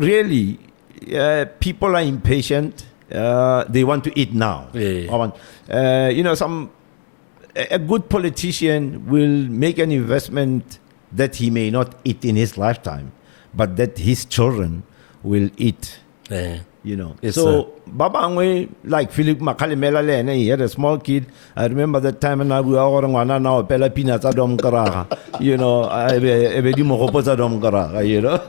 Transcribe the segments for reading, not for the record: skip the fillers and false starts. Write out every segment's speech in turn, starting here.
really, people are impatient. They want to eat now. A good politician will make an investment that he may not eat in his lifetime, but that his children will eat. So Babangwe, like Philip Makalimela, he had a small kid. I remember that time and we are now pela peanuts adom karaga. I be mo koposa adom karaga,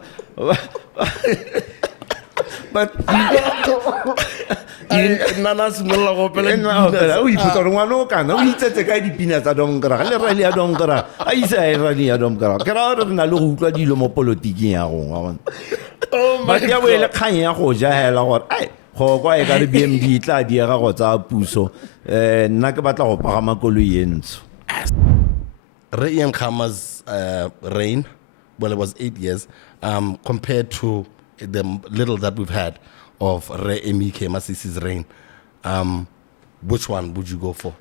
But Nanas mulla go pele we put on one can. We said the guy peanuts adom karaga. Really adom karaga. I say really adom karaga. Karaga na lo hukla di lo mo politiki ako. Oh my God. But ya kanya go ja hela gore ai go kwa e ka re BMD tla di ga go tsa puso nna ke batla go pagama koloi entso Ian Khama's reign, well, it was 8 years, compared to the little that we've had of Re Emike Masisi's reign. Which one would you go for?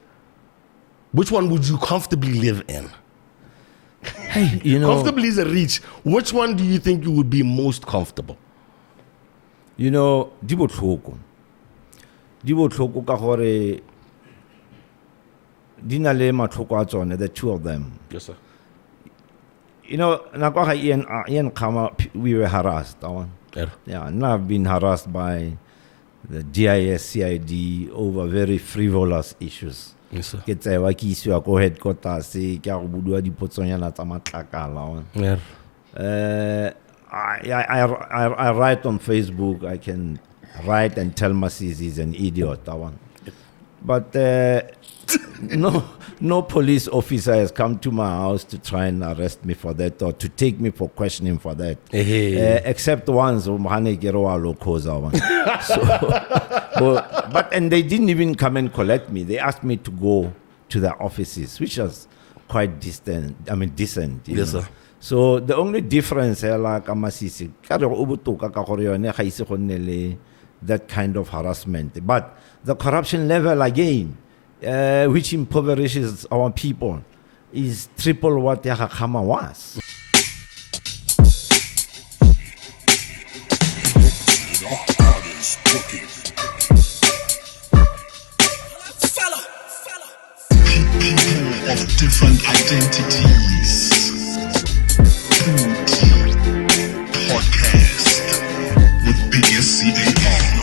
Which one would you comfortably live in? Hey, comfortably is a reach. Which one do you think you would be most comfortable? Di botlhoko ka gore di na le matlhoko a tsone, the two of them. Yes, sir. Nako ga Ian Khama, we were harassed. Yeah, and I've been harassed by the GIS, CID over very frivolous issues. Yes, sir. Ke tsewa ke isiwa ko headquarters ke a go budua dipotsonyana tsa matlakala. Yeah. I write on Facebook. I can write and tell Masisi he's an idiot. But no police officer has come to my house to try and arrest me for that or to take me for questioning for that. Except once, and they didn't even come and collect me. They asked me to go to their offices, which was quite decent. Yes, sir. So the only difference like that kind of harassment. But the corruption level again, which impoverishes our people, is triple what Khama was. People of different identities. Podcast with PODI-CAST.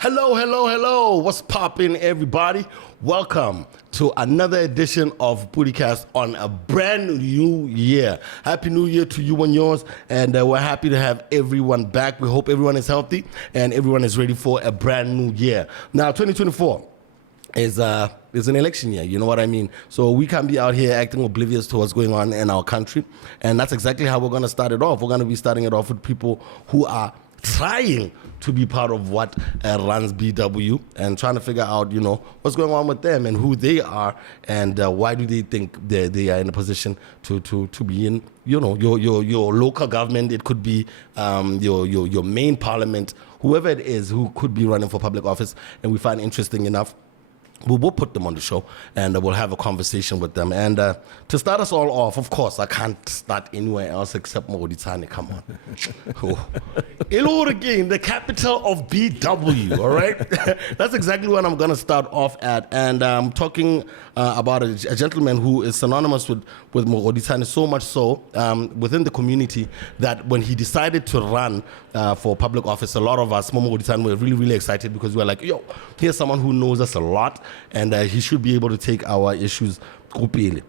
Hello. What's poppin', everybody? Welcome to another edition of Podicast on a brand new year. Happy New Year to you and yours. And we're happy to have everyone back. We hope everyone is healthy and everyone is ready for a brand new year. Now, 2024 is an election year, you know what I mean? So we can't be out here acting oblivious to what's going on in our country. And that's exactly how we're going to start it off. We're going to be starting it off with people who are trying to be part of what runs BW and trying to figure out, what's going on with them and who they are and why do they think they are in a position to be in, your local government. It could be your main parliament, whoever it is who could be running for public office, and we find interesting enough. We'll put them on the show and we'll have a conversation with them. And to start us all off, of course, I can't start anywhere else except Moditane. Come on. Ilur again, the capital of BW, all right? That's exactly what I'm going to start off at. And I'm talking about a gentleman who is synonymous with Moditane, so much so within the community that when he decided to run for public office, a lot of us, Moditane, were really, really excited because we were like, yo, here's someone who knows us a lot. And he should be able to take our issues kupile.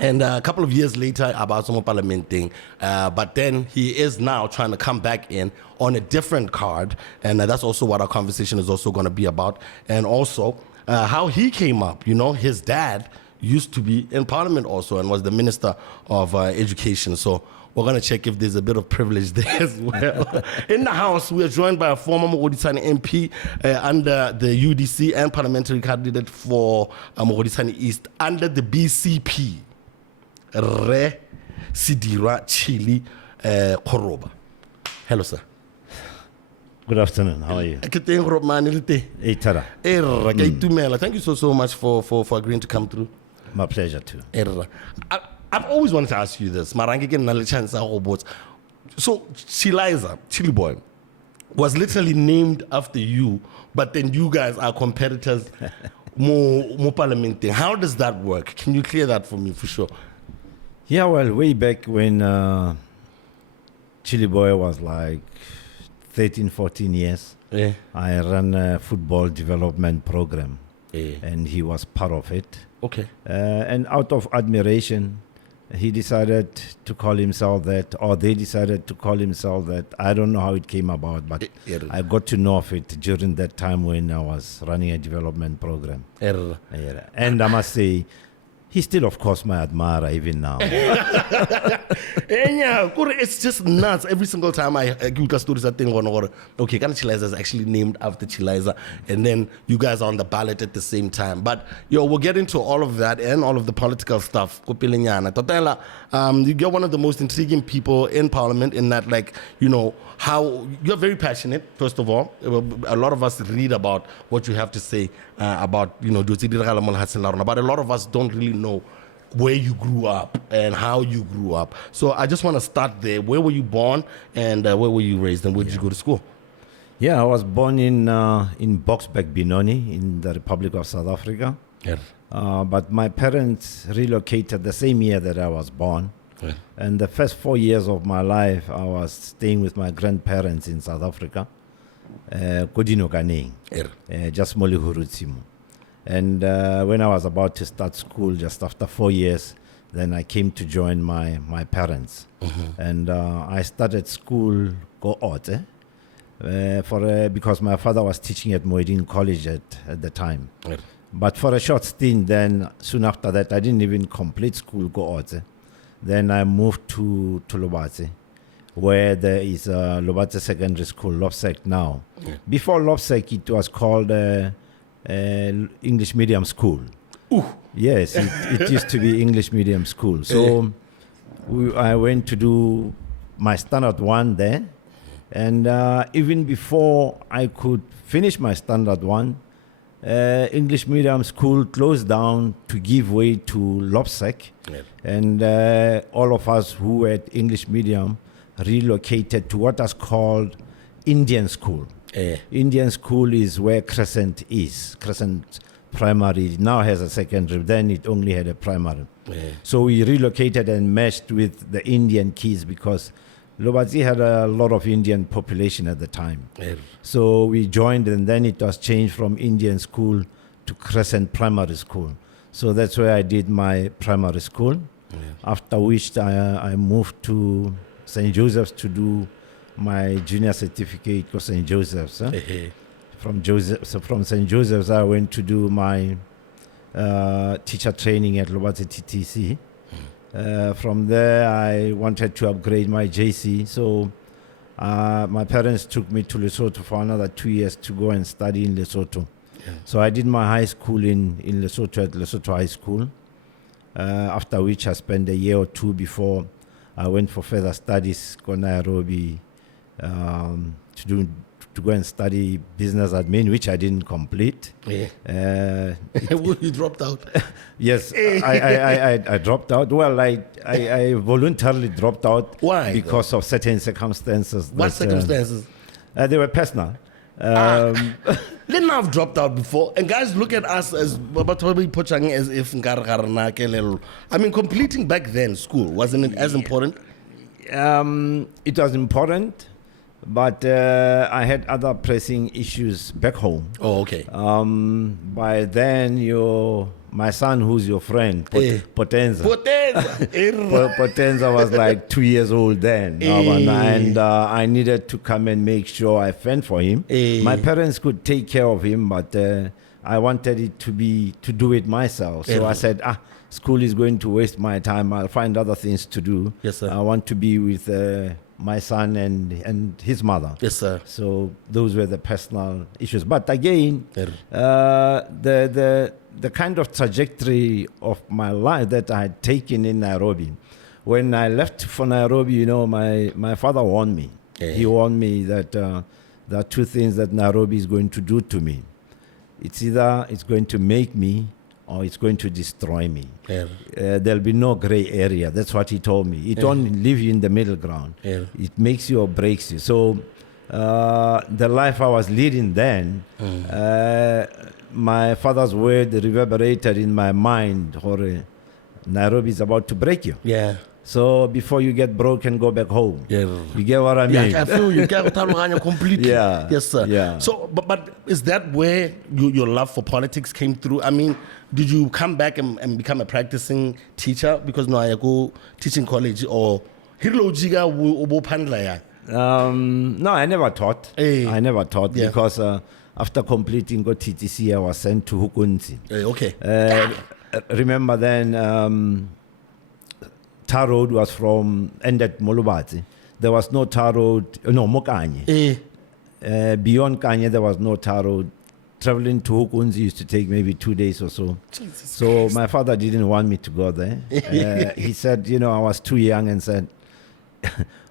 And a couple of years later, about some parliament thing, but then he is now trying to come back in on a different card, and that's also what our conversation is also going to be about. And also how he came up. His dad used to be in parliament also and was the minister of education. So we're going to check if there's a bit of privilege there as well. In the house, we are joined by a former Mogodisani MP under the UDC and parliamentary candidate for Mogodisani East under the BCP, Re Sedirwa Chili Kgoroba. Hello, sir. Good afternoon. How are you? Ke teng ro mane le te. Hey, Tara. Erra, ke itumela. Thank you so much for agreeing to come through. My pleasure too. Erra. I've always wanted to ask you this. Marangi ke na le chance ya go botsa. So Chili Boy, was literally named after you, but then you guys are competitors more parliamenting. How does that work? Can you clear that for me for sure? Yeah, well, way back when Chili Boy was like 13, 14 years, Yeah. I ran a football development program, Yeah. and he was part of it. Okay. And out of admiration, he decided to call himself that, or they decided to call himself that. I don't know how it came about, but Yeah. I got to know of it during that time when I was running a development program. Erra. Yeah. And I must say, he's still, of course, my admirer even now. Yeah, it's just nuts. Every single time I give stories, I think, okay, Kana Chiliza is actually named after Chiliza, and then you guys are on the ballot at the same time. But we'll get into all of that and all of the political stuff. You get one of the most intriguing people in Parliament in that, like, how you're very passionate. First of all, a lot of us read about what you have to say about, but a lot of us don't really know where you grew up and how you grew up. So I just want to start there. Where were you born, and where were you raised, and where did you go to school? Yeah, I was born in Boksburg, Benoni, in the Republic of South Africa. Yeah. But my parents relocated the same year that I was born. Yeah. And the first 4 years of my life, I was staying with my grandparents in South Africa. Kodino Kaneng, just Moli Hurutsimu. And when I was about to start school, just after 4 years, then I came to join my parents. Mm-hmm. And I started school Govt, because my father was teaching at Moedin College at the time. Yeah. But for a short stint, then soon after that, I didn't even complete school Govt. Then I moved to Lobatse, where there is a Lobatse Secondary School, Lopsec now. Yeah. Before Lopsec, it was called English Medium School. Ooh. Yes, it used to be English Medium School. So I went to do my Standard 1 there. And even before I could finish my Standard 1, English Medium School closed down to give way to Lopsec. Yeah. And all of us who were at English Medium relocated to what is called Indian School. Indian School is where Crescent is. Crescent Primary now has a secondary, then it only had a primary. So we relocated and meshed with the Indian kids because Lobatse had a lot of Indian population at the time. So we joined, and then it was changed from Indian School to Crescent Primary School. So that's where I did my primary school. After which I moved to St. Joseph's to do my junior certificate for St. Joseph's. From St. Joseph's, I went to do my teacher training at Lobatse TTC. From there, I wanted to upgrade my JC. So my parents took me to Lesotho for another 2 years to go and study in Lesotho. Yeah. So I did my high school in Lesotho at Lesotho High School, after which I spent a year or two before I went for further studies in Nairobi to go and study business admin, which I didn't complete. Yeah. You dropped out? Yes, I dropped out. Well, I voluntarily dropped out. Why? Because of certain circumstances. What circumstances? They were personal. Didn't have dropped out before, and guys look at us as if I mean, completing back then school wasn't it as important? It was important, but I had other pressing issues back home. Oh, okay. By then, my son, who's your friend, Potenza. Potenza was like 2 years old then, and I needed to come and make sure I fend for him. My parents could take care of him, but I wanted it to do it myself. So I said, school is going to waste my time. I'll find other things to do. Yes, sir. I want to be with my son and his mother. Yes, sir. So those were the personal issues. But again, the kind of trajectory of my life that I had taken in Nairobi, when I left for Nairobi, my father warned me. He warned me that there are two things that Nairobi is going to do to me. It's either it's going to make me or it's going to destroy me. There'll be no gray area. That's what he told me. It only leave you in the middle ground. It makes you or breaks you. So the life I was leading then, my father's word reverberated in my mind. Nairobi is about to break you. Yeah. So before you get broken, go back home. Yeah. You get what I mean? Yeah, I feel you get completely. Yeah. Yes, sir. Yeah. So, but is that where your love for politics came through? I mean, did you come back and become a practicing teacher? Because no, I go teaching college or no, I never taught. I never taught because after completing TTC, I was sent to Hukunzi. Okay. Remember then, tar road was ended Molubati. There was no tar road, no Mokanye. Beyond Kanye, there was no tar road. Traveling to Hukunzi used to take maybe 2 days or so. So my father didn't want me to go there. He said, I was too young and said,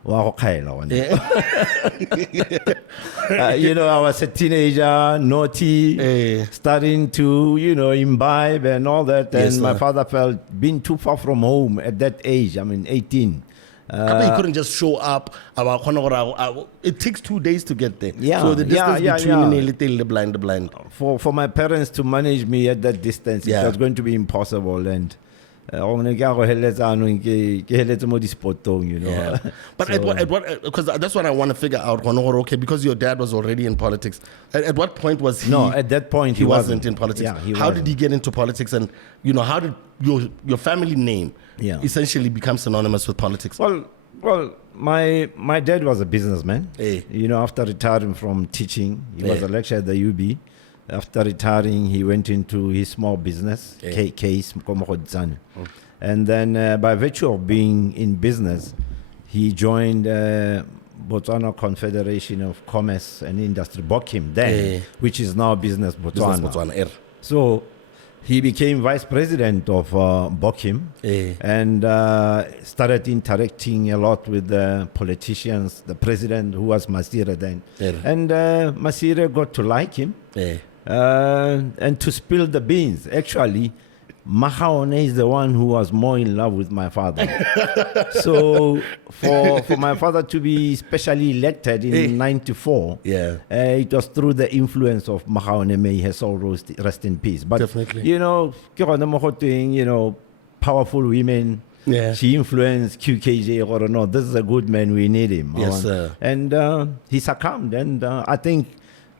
I was a teenager, naughty, starting to, imbibe and all that. And my father felt being too far from home at that age, 18. I mean, you couldn't just show up. It takes 2 days to get there. Yeah, so the distance between the blind. For my parents to manage me at that distance, it was going to be impossible. And But at what because that's what I want to figure out. Okay, because your dad was already in politics. At what point was he? No, at that point he wasn't in politics. Yeah, how did he get into politics? And how did your family name essentially become synonymous with politics? Well, my dad was a businessman. After retiring from teaching, he was a lecturer at the UB. After retiring, he went into his small business, case. And then by virtue of being in business, he joined Botswana Confederation of Commerce and Industry, Bokim, then, which is now Business Botswana. So he became vice president of Bokim and started interacting a lot with the politicians, the president, who was Masire then. And Masire got to like him. And to spill the beans, actually, Mahaone is the one who was more in love with my father. So for my father to be specially elected in 94, it was through the influence of Mahaone. May his soul rest in peace. But definitely, powerful women. She influenced QKJ or no, this is a good man, we need him. Yes, sir. And he succumbed, and I think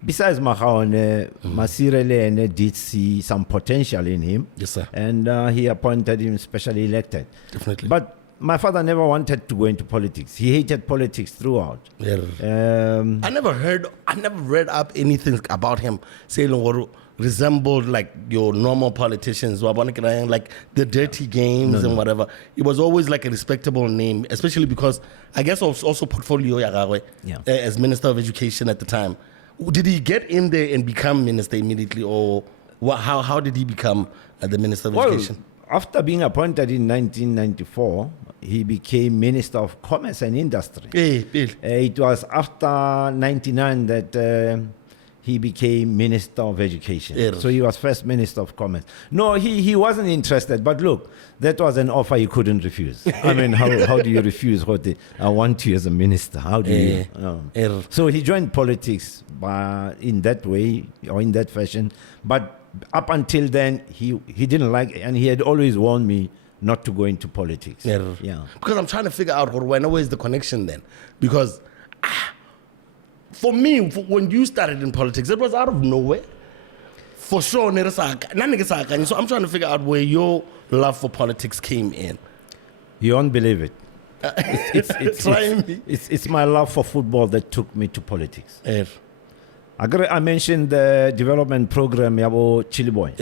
besides Mahaone, Masirele did see some potential in him. Yes, sir. And he appointed him specially elected. Definitely. But my father never wanted to go into politics. He hated politics throughout. I never read up anything about him saying resembled like your normal politicians, like the dirty games and whatever. It was always like a respectable name, especially because I guess also portfolio as Minister of Education at the time. Did he get in there and become minister immediately, or how did he become the Minister of Education? After being appointed in 1994, he became Minister of Commerce and Industry. It was after 99 that he became Minister of Education. So he was first Minister of Commerce. No, he wasn't interested. But look, that was an offer he couldn't refuse. I mean, how do you refuse what I want you as a minister? How do you? So he joined politics in that way or in that fashion. But up until then, he didn't like it, and he had always warned me not to go into politics. Because I'm trying to figure out where is the connection then? Because for me, when you started in politics, it was out of nowhere. For sure, so I'm trying to figure out where your love for politics came in. You won't believe it. It's my love for football that took me to politics. I mentioned the development program, Yabo Chili Boy.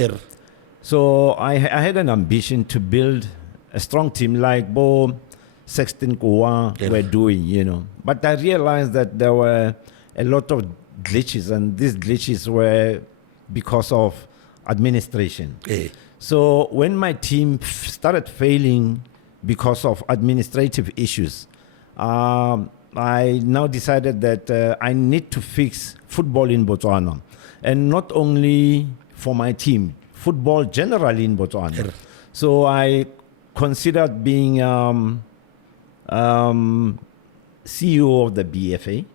So I had an ambition to build a strong team like Bo, Sexton, Kowa were doing, But I realized that there were a lot of glitches, and these glitches were because of administration. So when my team started failing because of administrative issues, I now decided that I need to fix football in Botswana, and not only for my team, football generally in Botswana. So I considered being CEO of the BFA.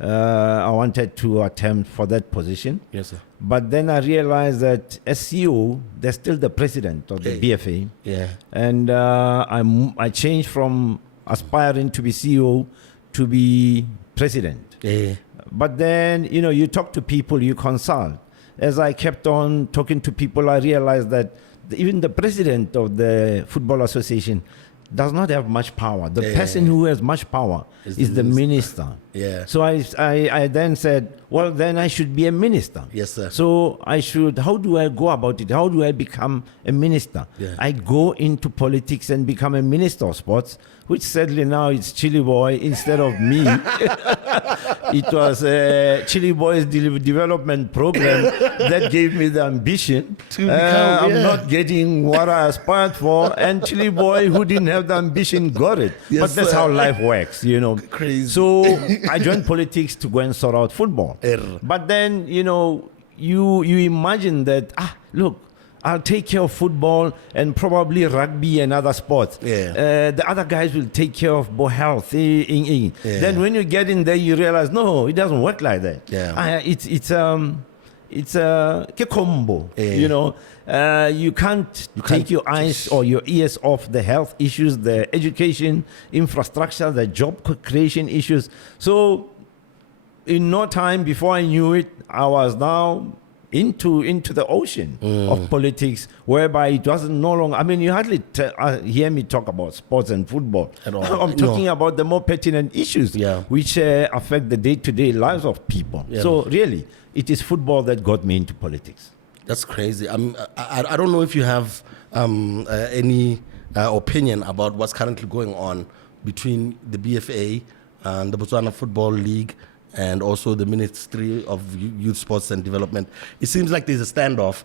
I wanted to attempt for that position. Yes, sir. But then I realized that as CEO, there's still the president of the BFA. Yeah. And I changed from aspiring to be CEO to be president. Yeah. But then, you talk to people, you consult. As I kept on talking to people, I realized that even the president of the Football Association does not have much power. The person who has much power is the minister. Yeah. So I then said, well, then I should be a minister. Yes, sir. So how do I go about it? How do I become a minister? Yeah. I go into politics and become a minister of sports, which sadly now it's Chili Boy instead of me. It was Chili Boy's development program that gave me the ambition. I'm not getting what I aspired for, and Chili Boy, who didn't have the ambition, got it. Yes, but that's sir. how life works, Crazy. So I joined politics to go and sort out football. But then, you imagine that, look, I'll take care of football and probably rugby and other sports. Yeah. The other guys will take care of health. Yeah. Then when you get in there, you realize, no, it doesn't work like that. Yeah. It's a combo. You can't take your eyes or your ears off the health issues, the education, infrastructure, the job creation issues. So in no time, before I knew it, I was now into the ocean of politics, whereby it wasn't no longer. I mean, you hardly hear me talk about sports and football at all. I'm talking about the more pertinent issues, which affect the day-to-day lives of people. So really, it is football that got me into politics. That's crazy. I don't know if you have any opinion about what's currently going on between the BFA and the Botswana Football League and also the Ministry of Youth Sports and Development. It seems like there's a standoff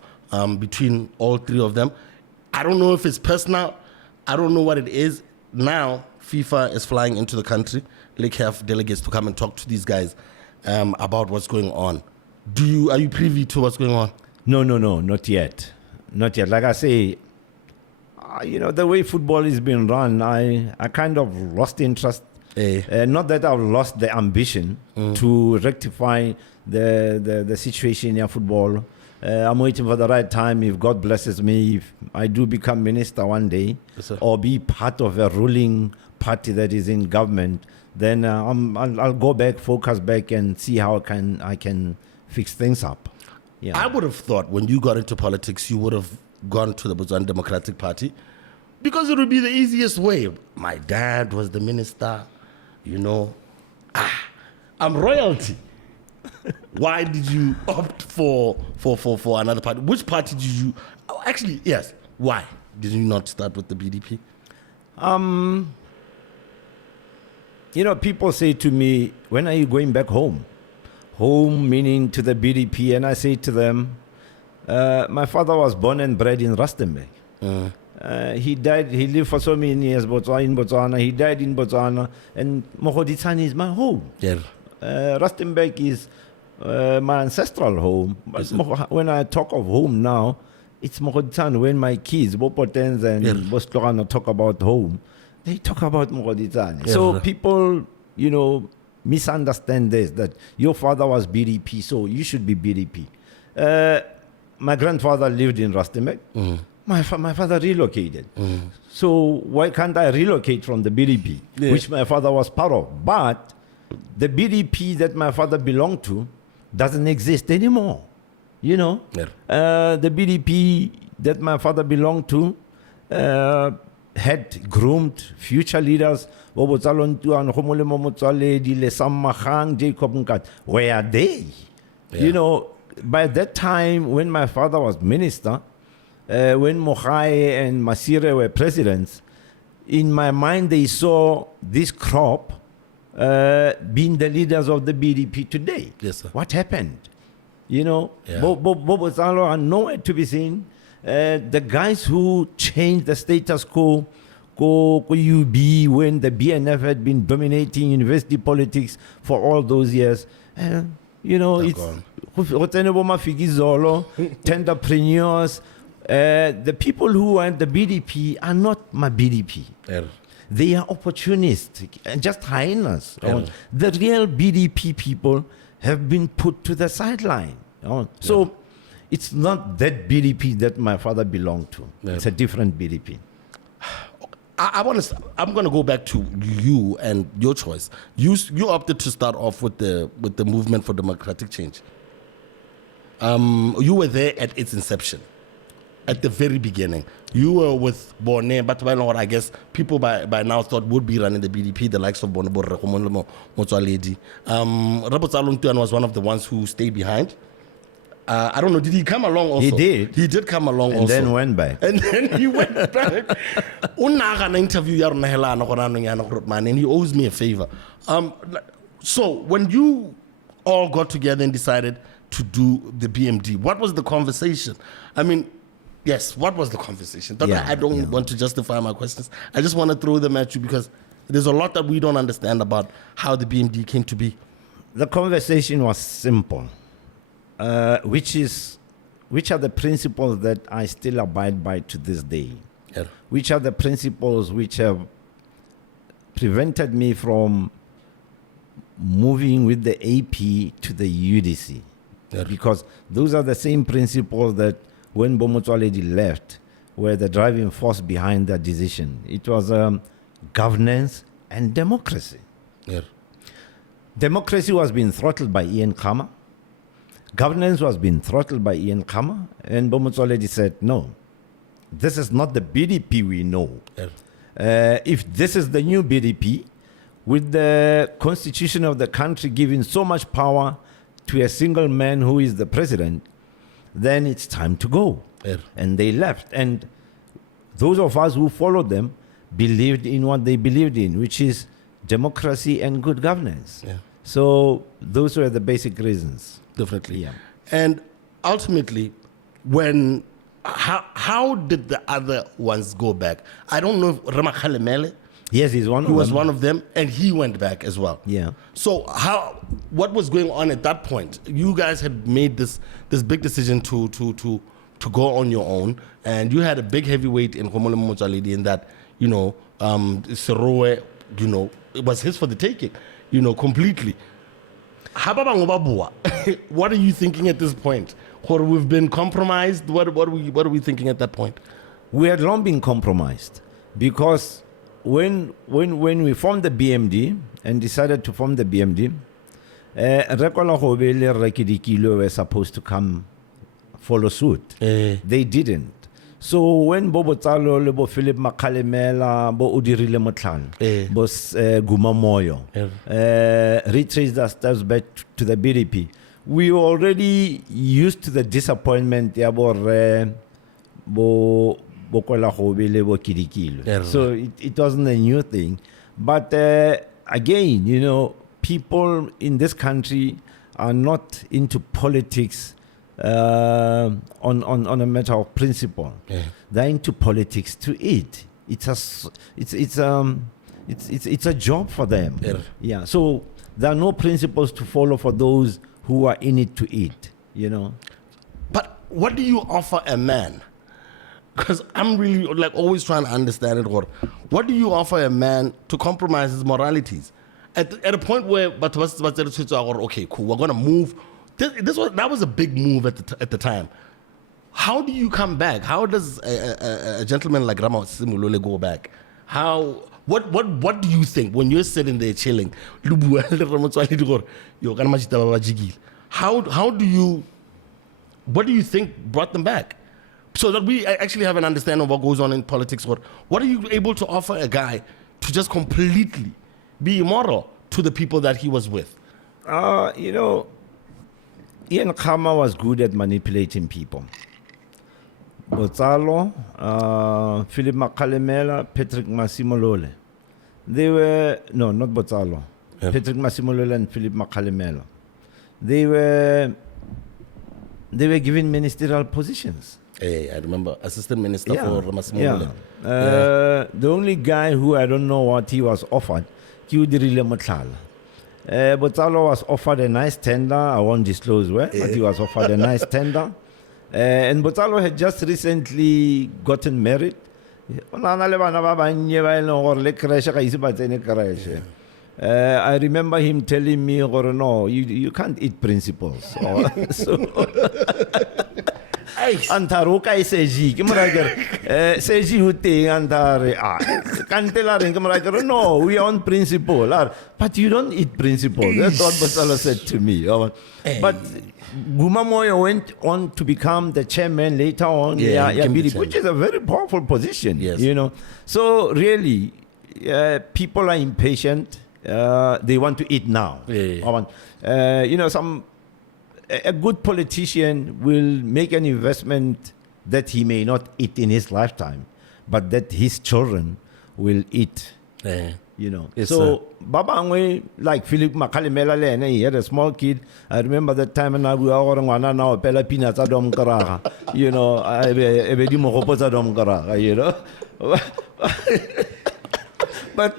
between all three of them. I don't know if it's personal. I don't know what it is. Now, FIFA is flying into the country. They have delegates to come and talk to these guys about what's going on. Are you privy to what's going on? No, not yet. Not yet. Like I say, the way football is being run, I kind of lost interest. Not that I've lost the ambition to rectify the situation in football. I'm waiting for the right time. If God blesses me, if I do become minister one day, or be part of a ruling party that is in government, then I'll go back, focus back, and see how I can fix things up. Yeah. I would have thought when you got into politics, you would have gone to the Botswana Democratic Party because it would be the easiest way. My dad was the minister, I'm royalty. Why did you opt for another party? Which party did you? Actually, yes. Why did you not start with the BDP? People say to me, when are you going back home? Home meaning to the BDP, and I say to them, my father was born and bred in Rustenburg. He died. He lived for so many years in Botswana. He died in Botswana, and Mogoditsane is my home. Rustenburg is my ancestral home. But when I talk of home now, it's Mogoditsane. When my kids, Bopotens and Bostlorana, talk about home, they talk about Mogoditsane. So people, misunderstand this, that your father was BDP, so you should be BDP. My grandfather lived in Rustenburg. My father relocated. So why can't I relocate from the BDP, which my father was part of? But the BDP that my father belonged to doesn't exist anymore. The BDP that my father belonged to had groomed future leaders. Motswaledi, Jacob. Where are they? By that time, when my father was minister, when Mogai and Masire were presidents, in my mind they saw this crop being the leaders of the BDP today. Yes, sir. What happened? Bobo are nowhere to be seen. The guys who changed the status quo go UB when the BNF had been dominating university politics for all those years. You know, it's entrepreneurs. The people who are in the BDP are not my BDP. They are opportunists and just hyenas. The real BDP people have been put to the sideline. So it's not that BDP that my father belonged to. It's a different BDP. I'm going to go back to you and your choice. You opted to start off with the movement for democratic change. You were there at its inception, at the very beginning. You were with Bone, but I guess people by now thought would be running the BDP, the likes of Bone, Motswaledi. Rabotsalo was one of the ones who stayed behind. I don't know, did he come along also? He did. He did come along and also. And then went back. And then he went back. An interview, and he owes me a favor. So when you all got together and decided to do the BMD, what was the conversation? I mean, yes, what was the conversation? I don't want to justify my questions. I just want to throw them at you because there's a lot that we don't understand about how the BMD came to be. The conversation was simple. Which are the principles that I still abide by to this day? Which are the principles which have prevented me from moving with the AP to the UDC? Because those are the same principles that when Motswaledi left were the driving force behind that decision. It was governance and democracy. Democracy was being throttled by Ian Khama. Governance was being throttled by Ian Khama, and Motswaledi said, no, this is not the BDP we know. If this is the new BDP, with the constitution of the country giving so much power to a single man who is the president, then it's time to go. And they left. And those of us who followed them believed in what they believed in, which is democracy and good governance. So those were the basic reasons. Definitely. Yeah. And ultimately, how did the other ones go back? I don't know if Ramakale Mele. Yes, he's one. He was one of them, and he went back as well. Yeah. So what was going on at that point? You guys had made this big decision to go on your own, and you had a big heavyweight in Motswaledi in that, Sedirwa, it was his for the taking, completely. What are you thinking at this point? Or we've been compromised? What are we thinking at that point? We had long been compromised because when we formed the BMD and decided to form the BMD, Rekola Hobele Rekidikilo were supposed to come follow suit. They didn't. So when Bobo Tsalo, Bo Philip Makalemela, Bo Udirile Motlan, Bo Guma Moyo, retraced our steps back to the BDP, we were already used to the disappointment Bo Bokola Hobele, Bo Kidikilo. So it wasn't a new thing. But again, people in this country are not into politics on a matter of principle. They're into politics to eat. It's a job for them. So there are no principles to follow for those who are in it to eat. But what do you offer a man? Because I'm really always trying to understand it. What do you offer a man to compromise his moralities? At a point where okay, cool, we're gonna move. That was a big move at the time. How do you come back? How does a gentleman like Rama Simulole go back? What do you think when you're sitting there chilling? What do you think brought them back? So that we actually have an understanding of what goes on in politics. What are you able to offer a guy to just completely be immoral to the people that he was with? Ian Khama was good at manipulating people. Botsalo, Philip Makalemela, Patrick Masimolole. They were, no, not Botsalo. Patrick Masimolole and Philip Makalemela. They were given ministerial positions. Hey, I remember Assistant Minister for Ramasimo. The only guy who I don't know what he was offered, Kgoroba Motlhala. Botsalo was offered a nice tender. I won't disclose where, but he was offered a nice tender. And Botsalo had just recently gotten married. I remember him telling me, no, you can't eat principles. So, Antaruka seji, seji huting antare. No, we are on principle. But you don't eat principle. That's what Botsalo said to me. But Gumamoyo went on to become the chairman later on, which is a very powerful position. Yes. You know, so really, people are impatient. They want to eat now. You know, a good politician will make an investment that he may not eat in his lifetime, but that his children will eat. You know, so Baba Angwe, like Philip Makalimela, he had a small kid. I remember that time and we were now Pela Peanuts Adom Karaha. You know, I Ebedimo Hopos Adom Karaha, you know. But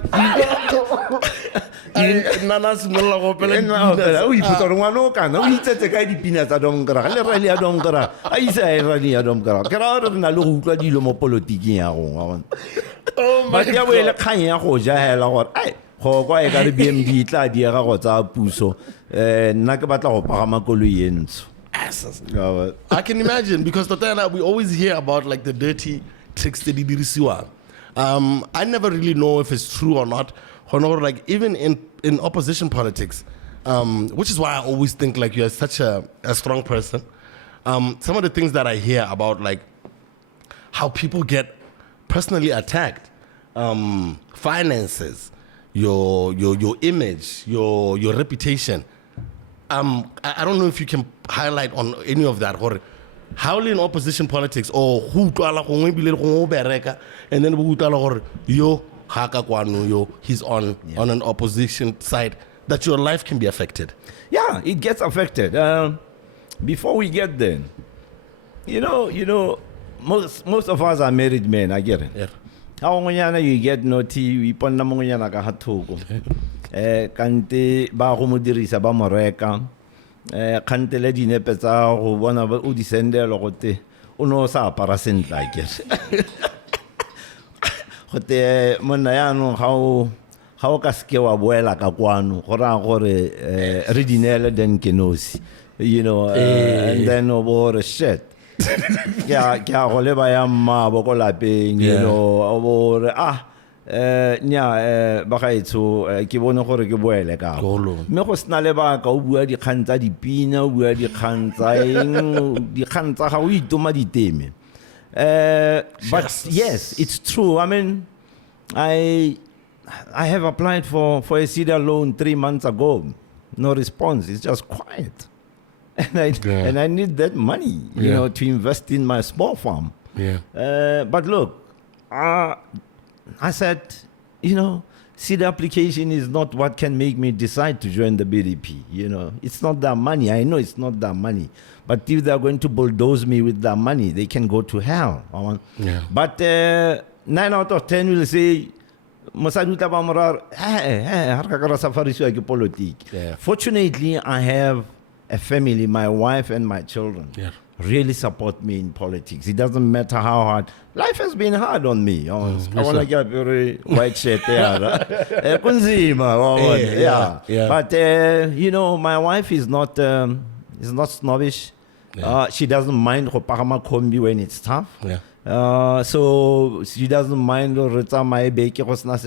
Nanas Mulla we put on one okan. We said the guy peanuts Adom Kara. Really Adom Kara. I say really Adom Kara. Kara na lu Dilomo politiki. Oh my God. But ya will Kaya Hoja Hela or I. Hoga got a BMD Cladia Rota Puso. Nakabata Paramakolians. I can imagine because we always hear about like the dirty tricks that he did. I never really know if it's true or not. Like even in opposition politics, which is why I always think like you're such a strong person. Some of the things that I hear about like how people get personally attacked, finances, your image, your reputation. I don't know if you can highlight on any of that. How in opposition politics or who and then he's on an opposition side that your life can be affected. Yeah, it gets affected. Before we get there, you know, most of us are married men. I get it. Yeah. How you get naughty, we pon namongana ka hatoko. Kante ba go modirisa ba moreka. Kante le dinepe tsa go bona ba o di sendela gote o no sa apara sentle I guess. Gote monna ya no ga o ka ske wa boela ka kwano go ra gore re dinele den kenosi, you know, and then over shit. Yeah, go leba ya mma bo ko lapeng, you know, over ba gaetso ke bone gore ke boele ka me go sna le ba ka o bua di khantsa dipina o bua di khantsa ga o itoma diteme. But yes, it's true. I mean, I have applied for a cedar loan 3 months ago. No response. It's just quiet. And I need that money, you know, to invest in my small farm. But look, I said, you know, cedar application is not what can make me decide to join the BDP. You know, it's not that money. I know it's not that money. But if they're going to bulldoze me with that money, they can go to hell. But 9 out of 10 will say, Fortunately, I have a family, my wife and my children. Really support me in politics. It doesn't matter how hard. Life has been hard on me. I want to get very white shirt there. But, you know, my wife is not snobbish. She doesn't mind Parama Kombi when it's tough. So she doesn't mind my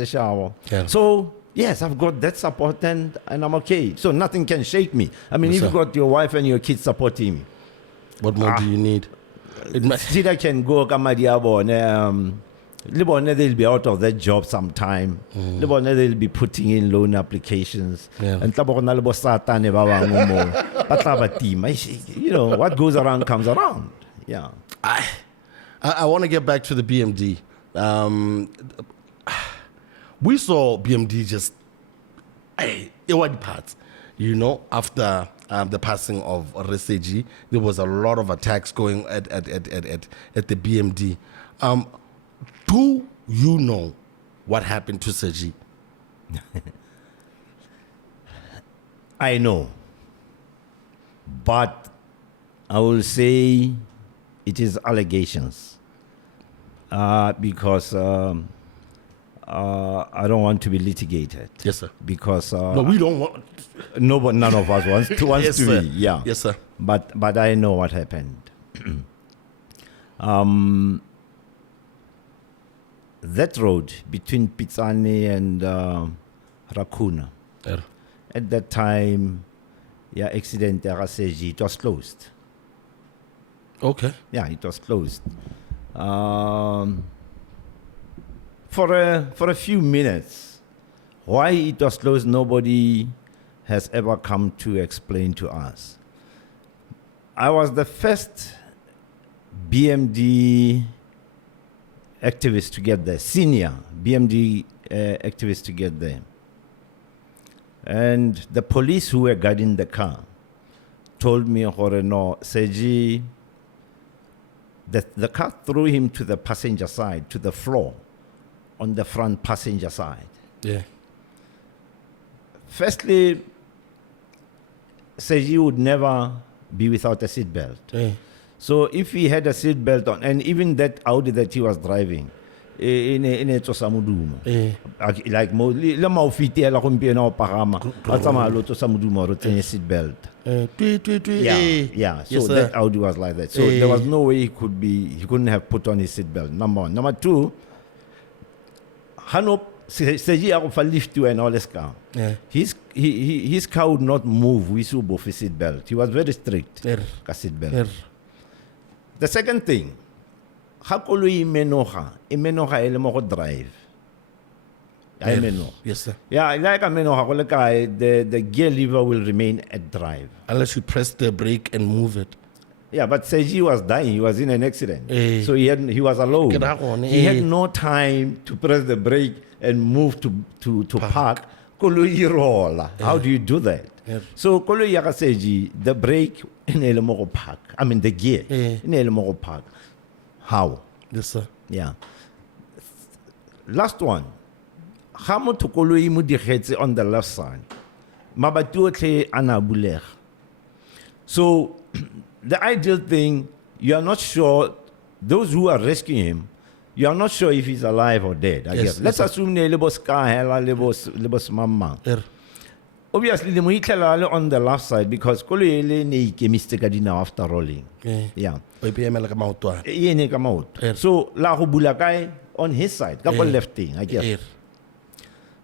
shower. So yes, I've got that support and I'm okay. So nothing can shake me. I mean, if you've got your wife and your kids supporting me, what more do you need? I can go they'll be out of that job sometime. They'll be putting in loan applications. And you know, what goes around comes around. Yeah. I want to get back to the BMD. We saw BMD just parts. you know, after the passing of Reseji, there was a lot of attacks going at the BMD. Do you know what happened to Seji? I know. But I will say it is allegations. Because I don't want to be litigated. Yes, sir. Because No, we don't want. none of us wants to Yes, to sir. be. Yeah. Yes, sir. But I know what happened. That road between Pitsani and Rakuna, at that time, accident it was closed. Okay. Yeah, it was closed. For a few minutes, why it was closed, nobody has ever come to explain to us. I was the first BMD activist to get there, senior BMD activist to get there. And the police who were guarding the car told me, no, Seji, the car threw him to the passenger side, to the floor, on the front passenger side. Yeah. Firstly, Seji would never be without a seatbelt. Yeah. So if he had a seatbelt on, and even that Audi that he was driving, in a Samuduma, like le maufiti la gompieno pagama, a tsamaya lo tsosa modumo ro tsenya seatbelt. Yeah. So Yes, that Audi was like that. So there was no way he couldn't have put on his seatbelt. Number one. Number two, Hanop Seji a go fa lift to and all this car. Yeah. His car would not move with Ubo for seatbelt. He was very strict. Ka seatbelt. The second thing, Hakolo imenoha ele mo go drive. Yes, sir. Yeah, like the gear lever will remain at drive. Unless you press the brake and move it. Yeah, but Seji was dying. He was in an accident. So he was alone. He had no time to press the brake and move to park. How do you do that? So Seji, the brake in Elemogo Park. I mean the gear in Elemogo Park. How? Yes, sir. Yeah. Last one. Hamo to koloi mo digetse on the left side. Mabati otlhe ana bulega. So the ideal thing, you are not sure, those who are rescuing him, you are not sure if he's alive or dead. I guess. Let's assume ne lebos ka hela lebos mama. Obviously, the muitlala on the left side because koloi ele ne ikemiste ka dinao after rolling. Yeah. Yene ka maoto. So la go bula kae on his side, ka left thing, I guess.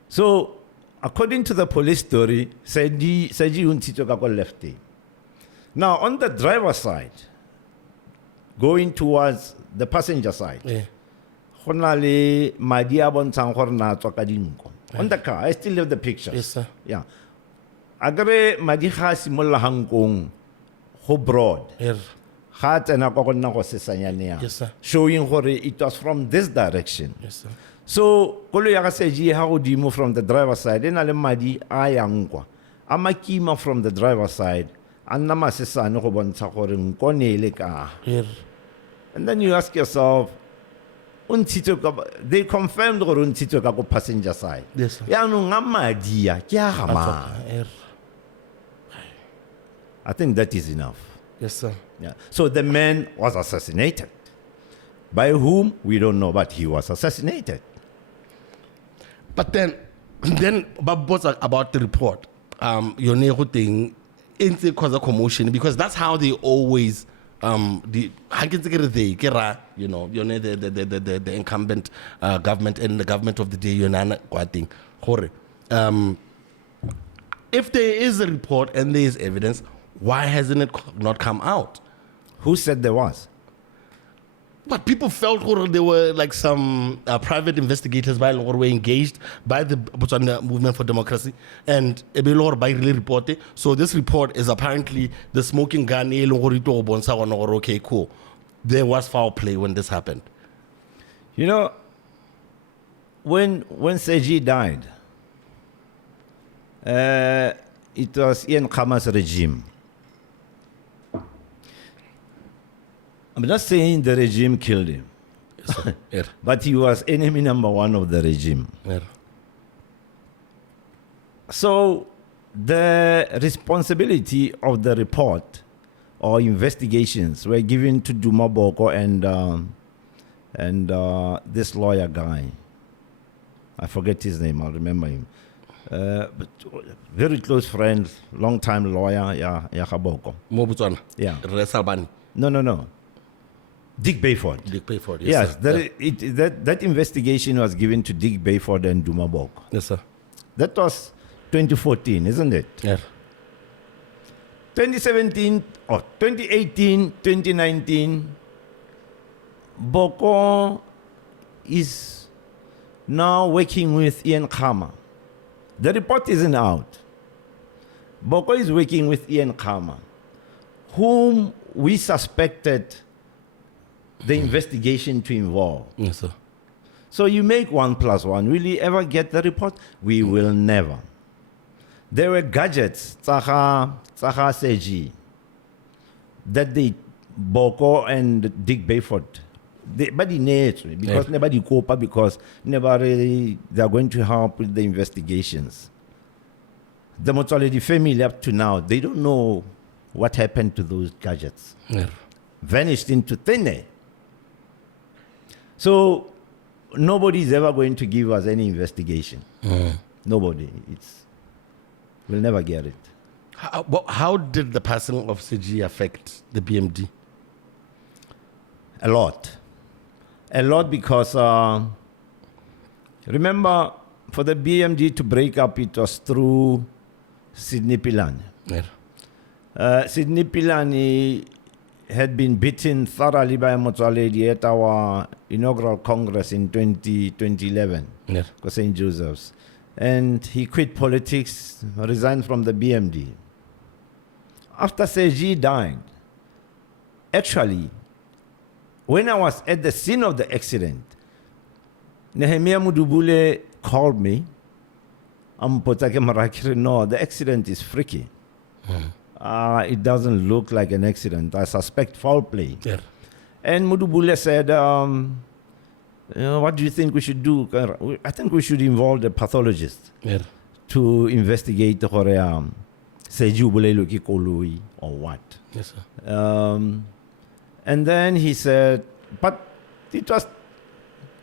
So, according to the police story, Seji untito ka lefty. Now, on the driver's side, going towards the passenger side, on the car, I still have the pictures. Yes, sir. Yeah. Agare madi ha simolla hangkong ho broad. Hat and Yes, sir. Showing hore it was from this direction. Yes, sir. So, kolo ya Seji how do you move from the driver's side? Then ale madi ayangwa. Amakima from the driver's side. Anna masesa no go bontsha gore nkonele ka. And then you ask yourself, they confirmed gore untshitswe ka go passenger side. Yes, sir. Ya no ngamadi ya ke a gama. I think that is enough. Yes, sir. Yeah. So the man was assassinated. By whom? We don't know, but he was assassinated. But then what's about the report? Your neighbor thing, it cause a commotion because that's how they always the incumbent government and the government of the day, if there is a report and there is evidence, why hasn't it not come out? Who said there was? But people felt there were like some private investigators by law were engaged by the Botswana Movement for Democracy and Ebelor by really reported. So this report is apparently the smoking gun. Okay, cool. There was foul play when this happened. You know, when Seji died, it was Ian Khama's regime. I'm not saying the regime killed him, Yes. but he was enemy number one of the regime. Yes. So the responsibility of the report or investigations were given to Duma, Boko, and this lawyer guy. I forget his name. I'll remember him. But very close friend, long time lawyer. Yeah, Boko. Botswana. Yeah. Resalbani. No. Dick Bayford. Dick Bayford. Yes, sir. that investigation was given to Dick Bayford and Duma Boko. Yes, sir. That was 2014, isn't it? Yeah. 2017 or 2018, 2019, Boko is now working with Ian Khama. The report isn't out. Boko is working with Ian Khama, whom we suspected the investigation to involve. Yes, sir. So you make 1 + 1. Will you ever get the report? We will never. There were gadgets, Tsaha Seji, that they, Boko and Dick Bayford, but because nobody cope because nobody they are going to help with the investigations. The Motswaledi family up to now, they don't know what happened to those gadgets. Yeah. Vanished into thin air. So nobody is ever going to give us any investigation. Nobody. We'll never get it. How did the passing of CG affect the BMD? A lot because remember, for the BMD to break up, it was through Sydney Pilani. Yeah. Sydney Pilani had been beaten thoroughly by Motswaledi at our inaugural Congress in 2011, Yeah. St. Joseph's. And he quit politics, resigned from the BMD. After Seji died, actually, when I was at the scene of the accident, Nehemiah Mudubule called me. No, the accident is freaky. It doesn't look like an accident. I suspect foul play. Yeah. And Mudubule said, what do you think we should do? I think we should involve the pathologist to investigate Seju Buleluki Kolui or what. Yes, sir. And then he said, but it was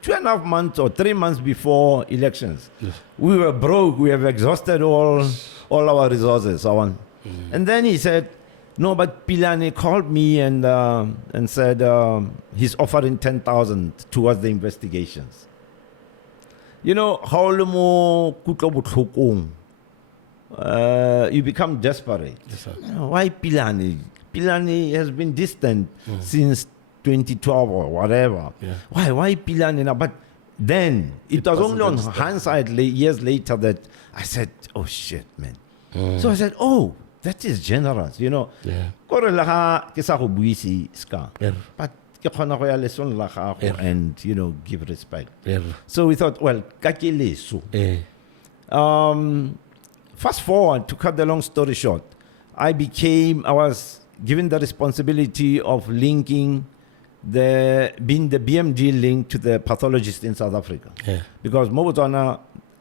2.5 months or 3 months before elections. Yes. We were broke. We have exhausted all our resources. So on. And then he said, no, but Pilani called me and said he's offering 10,000 towards the investigations. You know, you become desperate. Yes, sir. Why Pilani? Pilani has been distant since 2012 or whatever. Yeah. Why Pilani now? But then it was only on hindsight years later that I said, oh shit, man. So I said, oh, that is generous, you know. Yeah. Yeah. But and give respect. Yeah. So we thought, well, Yeah. fast forward, to cut the long story short, I was given the responsibility of linking being the BMD link to the pathologist in South Africa. Yeah. Because Botswana,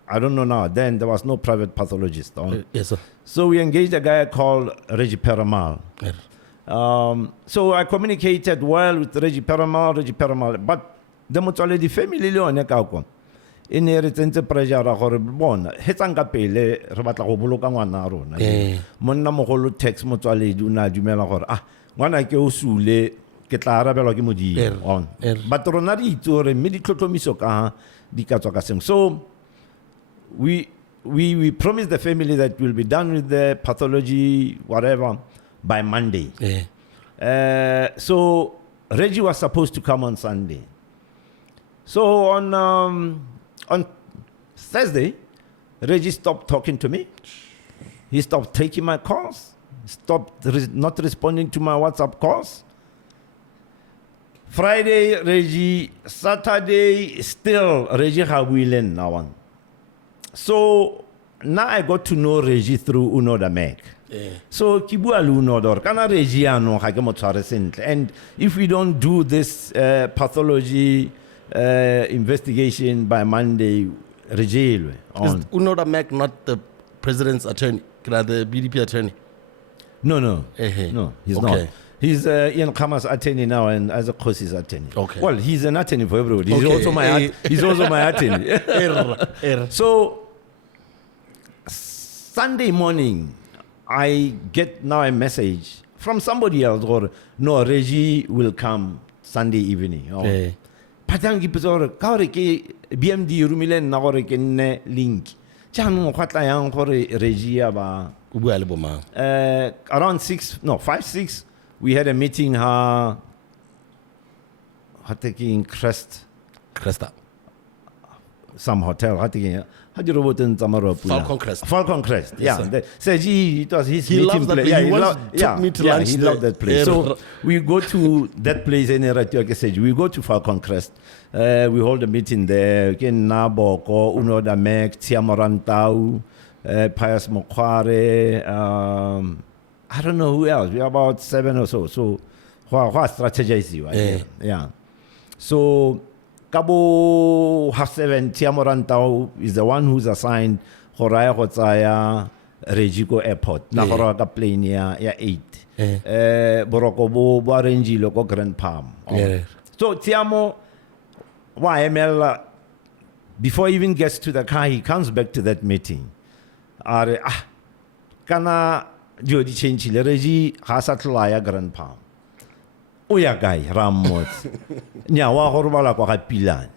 I don't know now, then there was no private pathologist. Yes, sir. So we engaged a guy called Reggie Peramal. Yeah. So I communicated well with Reggie Peramal, but the Motswaledi family le one in re tsentse pressure ra gore bona hetsang ka pele re batla go boloka ngwana rona monna mogolo tax Motswaledi una dumela gore ngwana ke o sule ke tla arabelwa ke modimo on but rona di itse gore mme di tlotlomiso ka di ka tswa ka seng. So we promised the family that we'll be done with the pathology whatever by Monday. So Reggie was supposed to come on Sunday. So on Thursday, Reggie stopped talking to me. He stopped taking my calls. Stopped not responding to my WhatsApp calls. Friday, Reggie. Saturday, still Reggie Hawilen now on. So now I got to know Reggie through Unoda Mac. So kibua lunodor kana regiano ha ke motshware sentle, and if we don't do this pathology investigation by Monday, Reggie Is Unoda Mac not the president's attorney, the BDP attorney? No, no, he's not. He's Ian Kama's attorney now, and as a course his attorney. Okay. Well, he's an attorney for everybody. He's also my he's also my attorney. So Sunday morning, I get now a message from somebody else, or no, Reggie will come Sunday evening. Patangi pizor kaore ke BMD rumilen na gore ke nne link. Jaanong go tla yang gore Reggie ba around 5-6 we had a meeting taking Cresta some hotel Falcon Crest. Yeah, it was his he meeting place. Yeah, he took me to lunch. He loved that place. So we go to that place we go to Falcon Crest. We hold a meeting there. Again, Boko, Unoda Mek, Tiamorantau, Pius Mokware, I don't know who else. We are about 7 or so. So, what strategize you? Yeah. So, Kabo Half-7, Tiamorantau is the one who's assigned Horaya Hotsaya, Regiko Airport. Nahoraka plane ya 8. Borokobo, Barenji, Loco Grand Palm. So, Tiamo, YML, before he even gets to the car, he comes back to that meeting. Kana Jodi Chenchile Regi Hasatlaya Grand Palm. Oya guy, Ramos. Nyawa Horbala Pilan.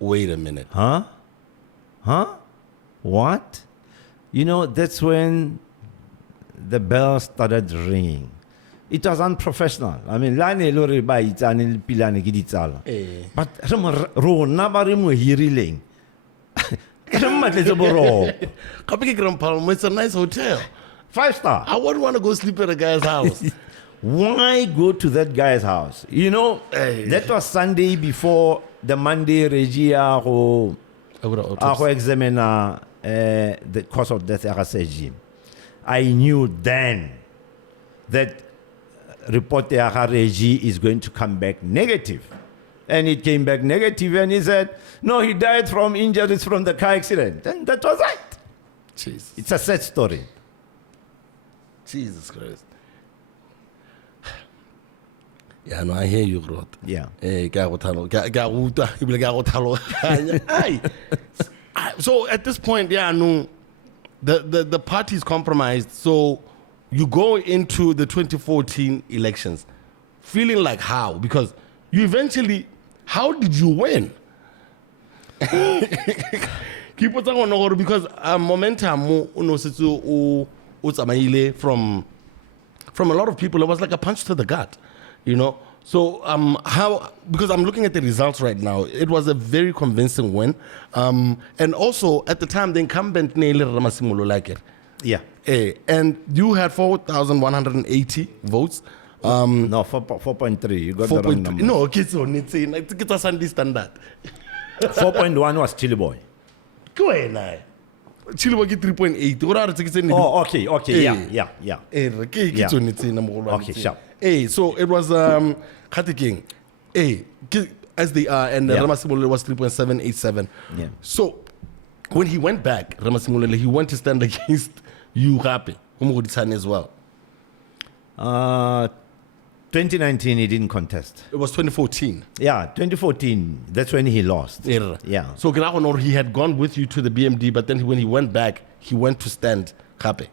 Wait a minute. Huh? What? You know, that's when the bell started ringing. It was unprofessional. I mean, Lani Lori by Itanil Pilani Giditsala. But Rona Barimu Hiriling. It's a nice hotel. 5-star. I wouldn't want to go sleep at a guy's house. Why go to that guy's house? You know, that was Sunday before the Monday Regia who examine the cause of death regime. I knew then that report Regi is going to come back negative. And it came back negative, and he said, no, he died from injuries from the car accident. And that was right. Jesus. It's a sad story. Jesus Christ. Yeah, no, I hear you, Grot. Yeah. So at this point, no, the party's compromised. So you go into the 2014 elections feeling like how? Because you eventually, how did you win? Keep on talking because momentum from a lot of people, it was like a punch to the gut, you know. So how? Because I'm looking at the results right now, it was a very convincing win, and also at the time the incumbent Yeah. And you had 4,180 votes. No, 4.3. You got the wrong number. No, okay, so it's a Sunday standard. 4.1 was Chili Boy. Go ahead, Chili Boy get 3.8. Oh, okay, yeah. Okay, sure. So it was Kati King. As they are, and Ramasimulele was 3.787. Yeah. So when he went back, Ramasimulele, he went to stand against you, Happy, as well. 2019, he didn't contest. It was 2014. Yeah, 2014. That's when he lost. Yeah. So Kgoroba, he had gone with you to the BMD, but then when he went back, he went to stand Happy.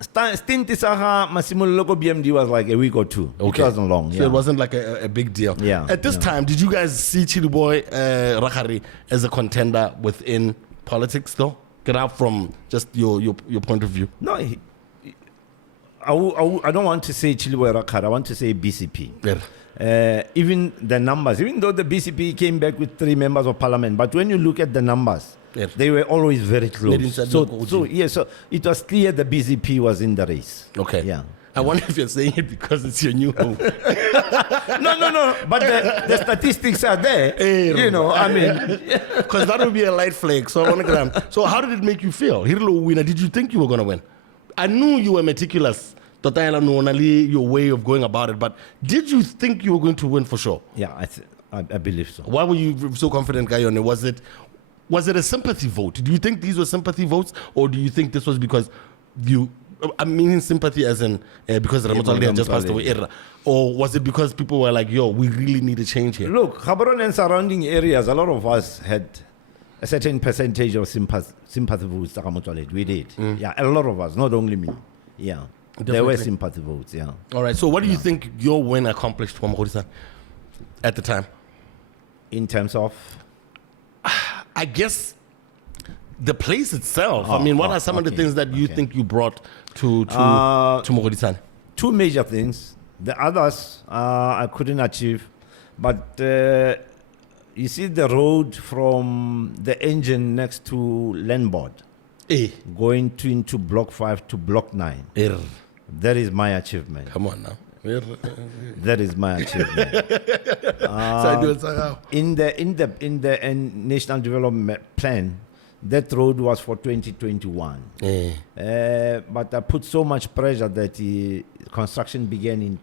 Stint Isaha Masimul Loco BMD was like a week or two. Okay. It wasn't long. So it wasn't like a big deal. Yeah. At this time, did you guys see Chili Boy Rakari as a contender within politics, though? Get out from just your point of view. No, I don't want to say Chili Boy Rakari. I want to say BCP. Yeah. Even the numbers, even though the BCP came back with 3 members of parliament, but when you look at the numbers, they were always very close. So it was clear the BCP was in the race. Okay. Yeah. I wonder if you're saying it because it's your new home. No. But the statistics are there. You know, I mean. Because that would be a light flag. So how did it make you feel? Did you think you were going to win? I knew you were meticulous. Your way of going about it. But did you think you were going to win for sure? Yeah, I believe so. Why were you so confident, Gayone? Was it a sympathy vote? Do you think these were sympathy votes? Or do you think this was because I mean sympathy as in because Motswaledi had just passed away? Or was it because people were like, yo, we really need a change here? Look, Gaborone and surrounding areas, a lot of us had a certain percentage of sympathy votes. We did. Yeah, a lot of us, not only me. Yeah. Definitely. There were sympathy votes, yeah. All right, so what do you think your win accomplished for Mogodisan at the time? In terms of? I guess the place itself. I mean, what are some of the things that you think you brought to Mogodisan? Two major things. The others I couldn't achieve. But you see the road from the engine next to Landboard going into Block 5 to Block 9. That is my achievement. Come on now. That is my achievement. In the National Development Plan, that road was for 2021. But I put so much pressure that construction began in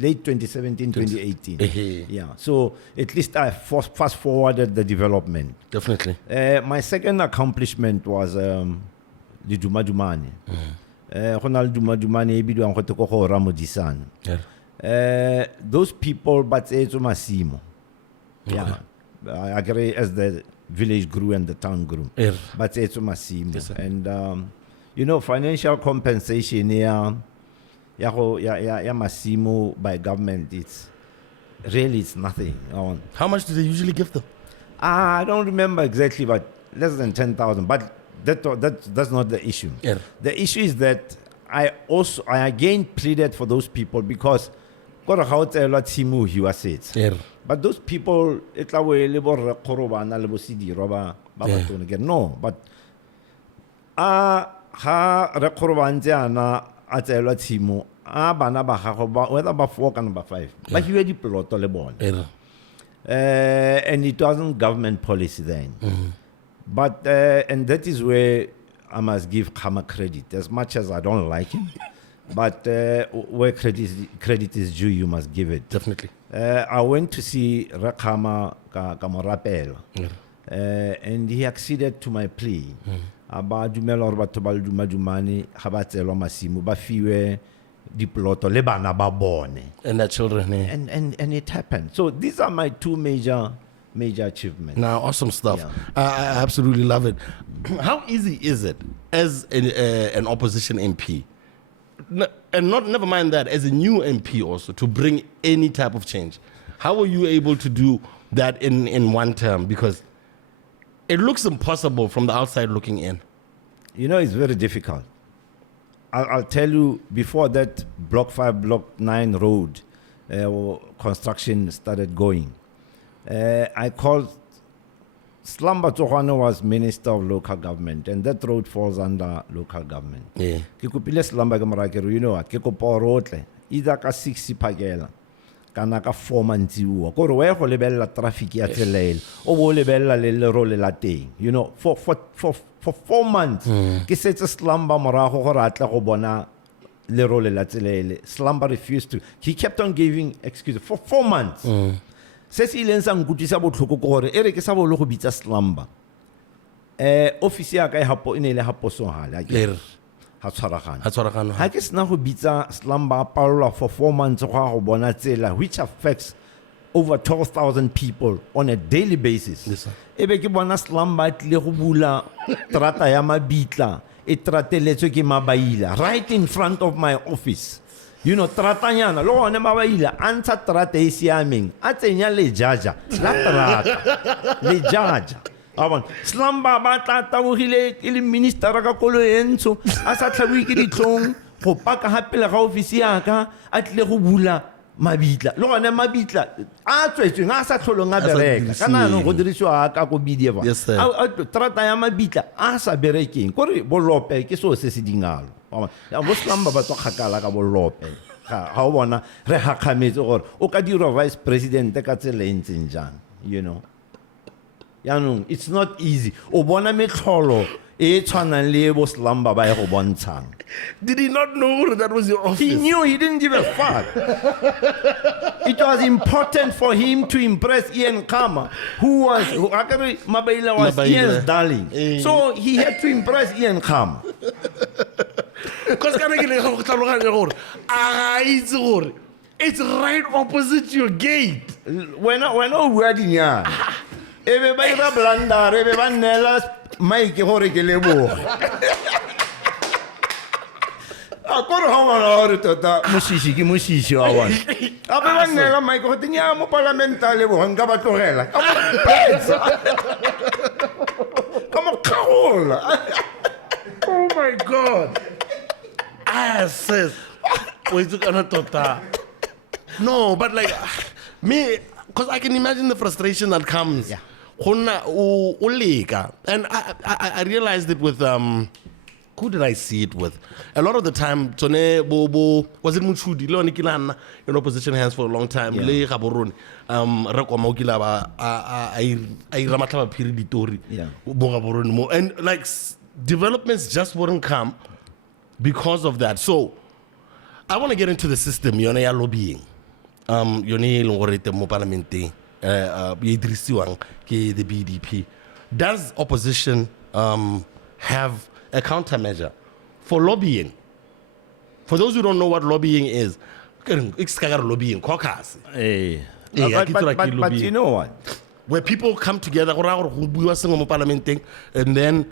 late 2017, 2018. Yeah. So at least I fast forwarded the development. Definitely. My second accomplishment was the Duma Dumane. Those people, but it's masimo. Yeah, I agree as the village grew and the town grew. But it's masimo. Yes, and financial compensation masimo by government. It's nothing. How much do they usually give them? I don't remember exactly, but less than 10,000. But that's not the issue. The issue is that I again pleaded for those people because but those people Kgoroba Sedirwa no, but whether by 4 or by 5, but you had the and it wasn't government policy then. But and that is where I must give Khama credit, as much as I don't like him. But where credit is due, you must give it. Definitely. I went to see Rakhama Kamorapel, and he acceded to my plea. About Dumelo Batobal Dumajumani, Habatelo Masimu, Bafiwe, Diploto, Lebana Babone. And the children. And it happened. So these are my two major achievements. Now, awesome stuff. Yeah. I absolutely love it. How easy is it as an opposition MP, and never mind that, as a new MP also, to bring any type of change? How were you able to do that in one term? Because it looks impossible from the outside looking in. It's very difficult. I'll tell you, before that Block 5, Block 9 road construction started going, I called Slamba Tsohwana was Minister of Local Government, and that road falls under local government. Kikupile Slamba Gamarakeru, what? Kikopo road, either ka 60 pagela, kanaka 4 months you go where ho lebella traffic ya tselele, o bo lebella le role la teng. For 4 months, ke setse Slamba morago go ratla go bona le role la tselele. Slamba refused to. He kept on giving excuses for 4 months. Se se ileng sa nkutisa botlhoko go gore ere ke sa bo le go bitsa Slamba office ya ka e ne le haposogala ha tshwaragana ha ke sena go bitsa Slamba palwa for 4 months go bona tsela, which affects over 12,000 people on a daily basis. Ebe ke bona Slamba tle go bula trata ya Mabitla e trateletswe ke Mabaila right in front of my office. Tratanyana, lo one mabaila, anta trate e siameng, a tsenya le jaja, la trata, le jaja. Slamba ba tla tabogile e le minister ka kolo entsho, a sa tlhabi ke ditlong, go paka hapela ga office ya ka, a tle go bula Mabitla. Lo one Mabitla, a tswetseng a sa tlholong a bereka. Kana no go dirisiwa ka go bidieva. A trata ya Mabitla a sa berekeng. Gore bolope ke so se se dingalo. ya bo slamba ba tswa kgakala ka bolope ga o bona re hakgametse gore o ka dira vice president ka tsela e ntseng jang, you know. It's not easy. O bona metlholo e tshwanang le bo slamba ba go bontshang. Did he not know that was your office? He knew, he didn't give a fuck. It was important for him to impress Ian Kama, who Mabaila was Ian's darling. So he had to impress Ian Kama. Because it's right opposite your gate. When I wedding ya, everybody ra blanda, everybody nela Mike hore ke lebo. Akoro hawana tota mushishi ki mushishi awan. Abe banela Mike ho tinya mo parliamental lebo nga ba tlogela. Come on, Oh my God. Sis. Wait, tota. No, but like me, because I can imagine the frustration that comes. Yeah. And I realized it with who did I see it with? A lot of the time, Tone Bobo was it Muchudi, Leon Kilana in opposition hands for a long time. Le Gaborone, Rakomokila, I Ramatava Piriditori, Bogaborone, and like developments just wouldn't come because of that. So I want to get into the system. You're lobbying. You're mo parliamente. The BDP. Does opposition have a countermeasure for lobbying? For those who don't know what lobbying is, lobbying caucus. But you know what? Where people come together, and then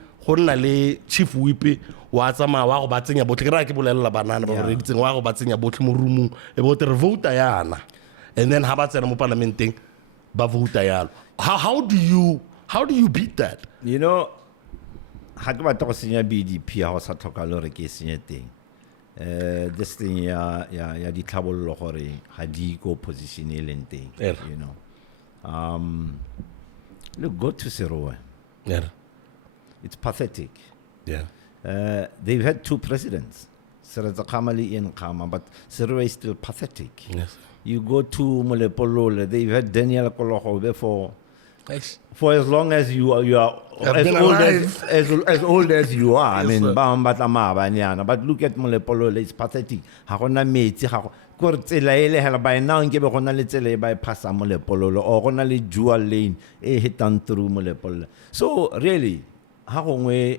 chief whip vote and then how do you beat that? You know, BDP this thing di tlhabollo gore ha di go position e leng teng, you know. Look, go to Sedirwa. Yeah. It's pathetic. Yeah. They've had two presidents, Kamali and Kama, but Sedirwa is still pathetic. Yes. You go to Molepolole, they've had Daniel Kolohobe for as long as you are as old as you are. I mean, but look at Molepolole, it's pathetic. Hakona metsi ha ko tsela ele hela by now nke be gona le tsela e ba passa Molepolole or gona le dual lane e hitang through Molepolole. So really, ha gongwe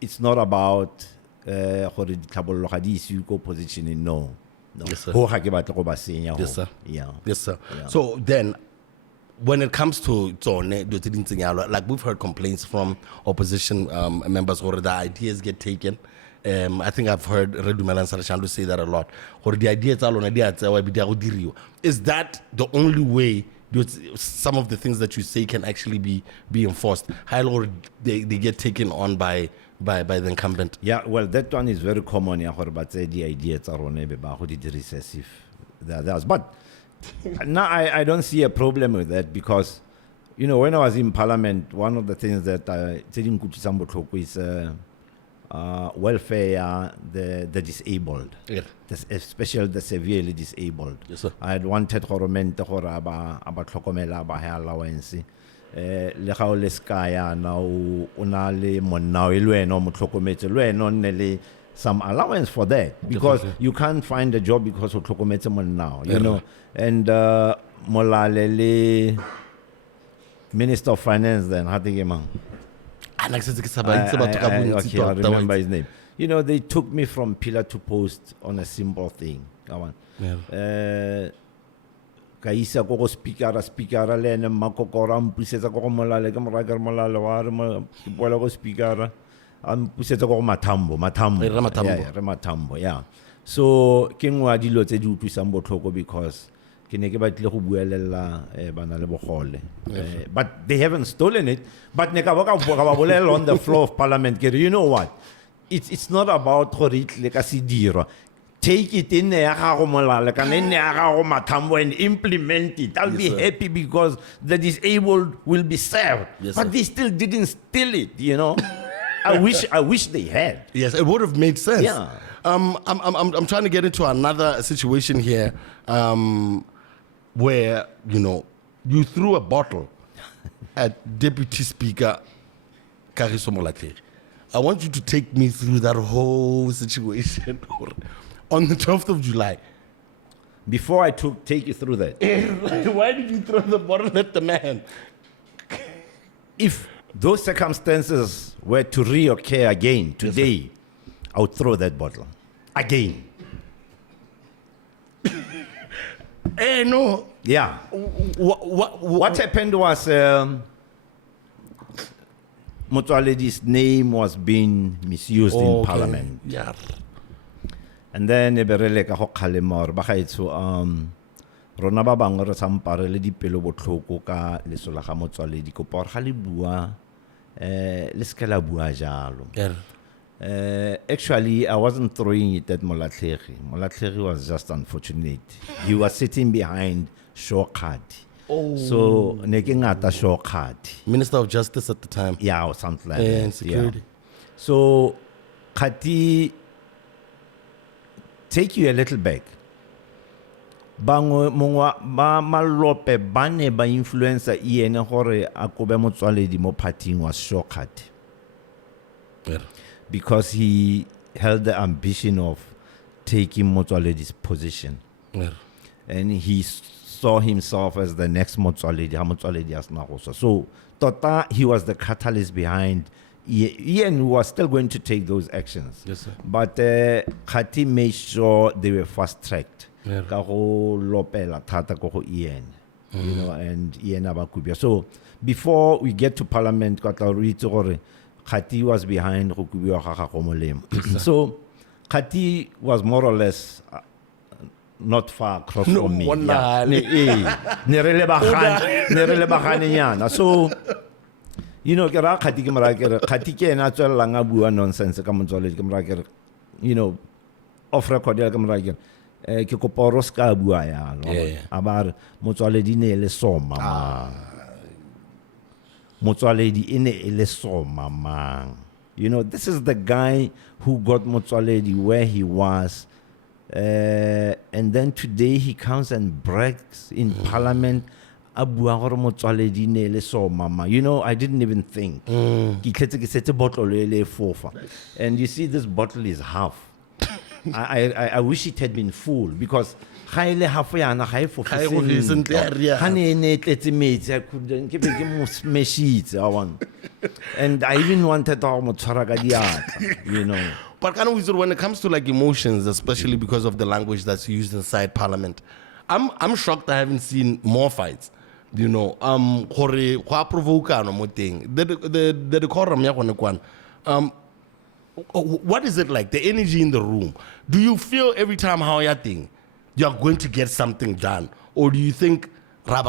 it's not about gore ditlhabollo ga di isi ko position, no. Yes, sir. Yes, sir. Yeah. Yes, sir. Yeah. So then, when it comes to like we've heard complaints from opposition members where the ideas get taken. I think I've heard Redumela and Sarashandu say that a lot. Or the ideas is that the only way some of the things that you say can actually be enforced? Or they get taken on by the incumbent? Yeah, well, that one is very common. But the ideas are on recessive. But now I don't see a problem with that because, you know, when I was in Parliament, one of the things that I didn't go to is welfare, the disabled, especially the severely disabled. Yes, sir. I had wanted Horomente Horaba Tlhokomela ba allowance. Le ga o le skaya na o na le monna o le wena o motlhokometse le wena on le some allowance for that because you can't find a job because o tlhokometse monna, you know. And Molale le Minister of Finance then how think man I remember his name. You know, they took me from pillar to post on a simple thing. Kaisa go speaker le ene makokora mpusetsa go molale ka moraga molale wa re mo bola go speaker am pusetsa go matambo yeah. So ke ngwa dilo tse di utlwisang botlhoko because ke ne ke batle go buelela bana le bogole, but they haven't stolen it. But ne ka ba bolela on the floor of parliament, you know what, it's not about gore itle ka Sedirwa. Take it in there and implement it. I'll be happy because the disabled will be served. Yes, but they still didn't steal it, you know. I wish they had. Yes, it would have made sense. Yeah. I'm trying to get into another situation here, where you threw a bottle at Deputy Speaker Kagiso Molatlere. I want you to take me through that whole situation on the 12th of July. Before I take you through that, Why did you throw the bottle at the man? if those circumstances were to reoccur again today, I would throw that bottle again. No. Yeah. What happened was Motswaledi's name was being misused in Parliament. Yeah. And then eberele ka go khalema ba gaetso rona ba bang re sampare le dipelo botlhoko ka lesola ga Motswaledi ko por ga le bua le skela bua jalo. Actually, I wasn't throwing it at Molatlere. Molatlere was just unfortunate. He was sitting behind Shortcut. So nekengata Shortcut. Minister of Justice at the time. Yeah, or something like that. And security. Yeah. So Khati, take you a little back. Bangwe mongwa ba malope bane ba influencer ene gore akobe Motswaledi mo partying was Shortcut. Yeah. Because he held the ambition of taking Motswaledi's position. Yeah. And he saw himself as the next Motswaledi as Nagosa. So Tota, he was the catalyst behind Ian was still going to take those actions. Yes, sir. But Khati made sure they were fast-tracked. Yeah. Ka go lopela thata ko go Ian. You know, and Ian Abakubia. So before we get to Parliament, Khati was behind go kubiwa ga go molemo. So Khati was more or less not far across from me. Yeah. Ne re le bagane nyana. So you know, Khati ke mara ke Khati ke na tswela nga bua nonsense ka Motswaledi ke mara ke off record ya ke mara ke ke koporo ska bua ya no. Abar Motswaledi ne le soma. Motswaledi ine ele soma man. You know, this is the guy who got Motswaledi where he was. And then today he comes and brags in Parliament. You know, I didn't even think. And you see, this bottle is half. I wish it had been full because and I even wanted to, you know. But kind of when it comes to like emotions, especially because of the language that's used inside Parliament, I'm shocked I haven't seen more fights. You know, the decorum what is it like? The energy in the room. Do you feel every time how you think you're going to get something done, or do you think can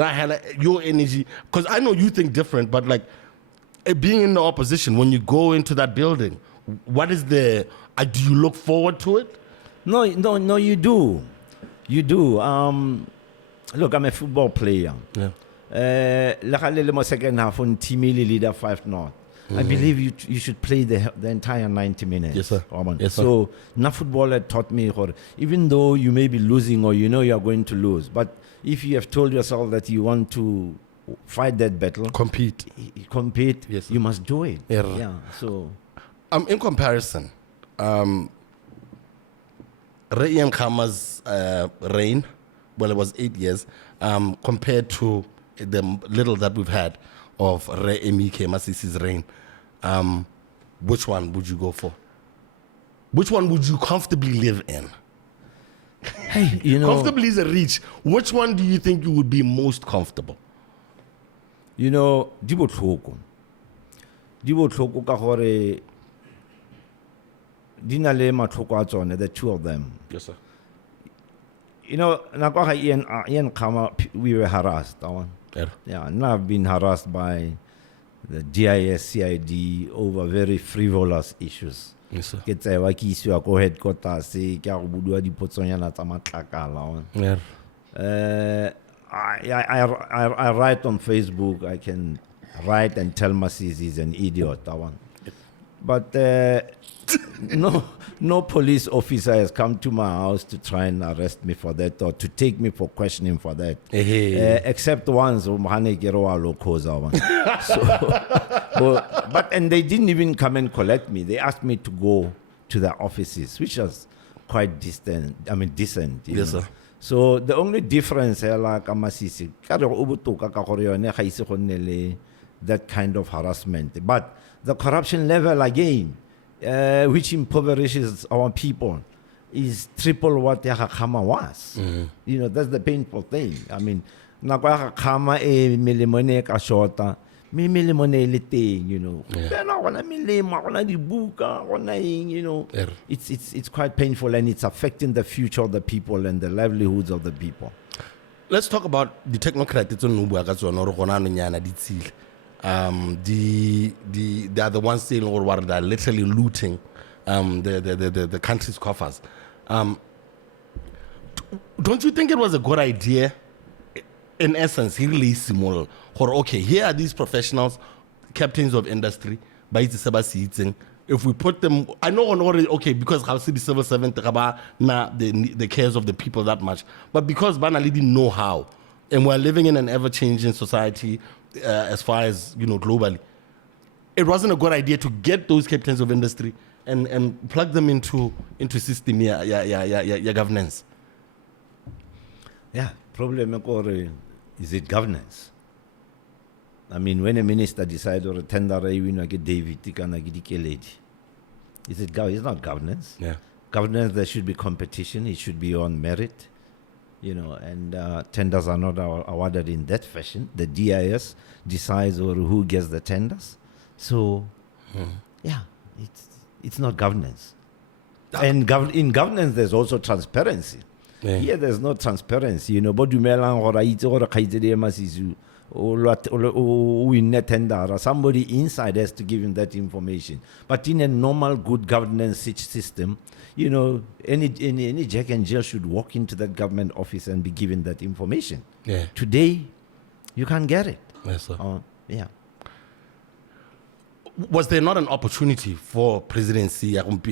I have your energy? Because I know you think different, but like being in the opposition, when you go into that building, what is the? Do you look forward to it? No, you do. You do. Look, I'm a football player. Yeah. Second half on Team Millie leader 5-0. I believe you should play the entire 90 minutes. Yes, sir. Yes, sir. So, na footballer taught me, even though you may be losing or you know you are going to lose, but if you have told yourself that you want to fight that battle, compete, yes, you must do it. Yeah. So, in comparison, Ian Khama's reign, well, it was 8 years, compared to the little that we've had of Re Emike Masisi's reign, which one would you go for? Which one would you comfortably live in? Hey, you know, comfortably is a reach. Which one do you think you would be most comfortable? You know, di botlhoko ka gore di na le matlhoko a tsone, the two of them. Yes, sir. You know, Ian Khama, we were harassed. Yeah, and I've been harassed by the GIS, CID over very frivolous issues. Yes, sir. Ke tsewa ke isiwa ko headquarters ke a go budiwa dipotsonyana tsa matlakala. I write on Facebook. I can write and tell Masisi he's an idiot. But no police officer has come to my house to try and arrest me for that or to take me for questioning for that. Except once, and they didn't even come and collect me. They asked me to go to their offices, which was quite decent. Yes, sir. So the only difference that kind of harassment. But the corruption level again, which impoverishes our people, is triple what Yakakama was. You know, that's the painful thing. I mean, Nakakama milimone ka shorta, milimone liting, you know. You know, it's quite painful, and it's affecting the future of the people and the livelihoods of the people. Let's talk about the technocrats. They are the ones saying or what they're literally looting the country's coffers. Don't you think it was a good idea, in essence, he released small, or okay, here are these professionals, captains of industry, if we put them, I know okay, because I see the civil servant the cares of the people that much, but because Banali didn't know how, and we're living in an ever-changing society, as far as, you know, globally, it wasn't a good idea to get those captains of industry and plug them into system governance. Yeah, problem is it governance? I mean, when a minister decides or a tender, David, it's not governance. Yeah, governance, there should be competition. It should be on merit. You know, and tenders are not awarded in that fashion. The DIS decides or who gets the tenders. So, yeah, it's not governance. And in governance, there's also transparency. Yeah. Here, there's no transparency. You know, but win a tender, or somebody inside has to give him that information. But in a normal, good governance system, you know, any Jack and Jill should walk into that government office and be given that information. Yeah. Today, you can't get it. Yes, sir. Yeah. Was there not an opportunity for presidency and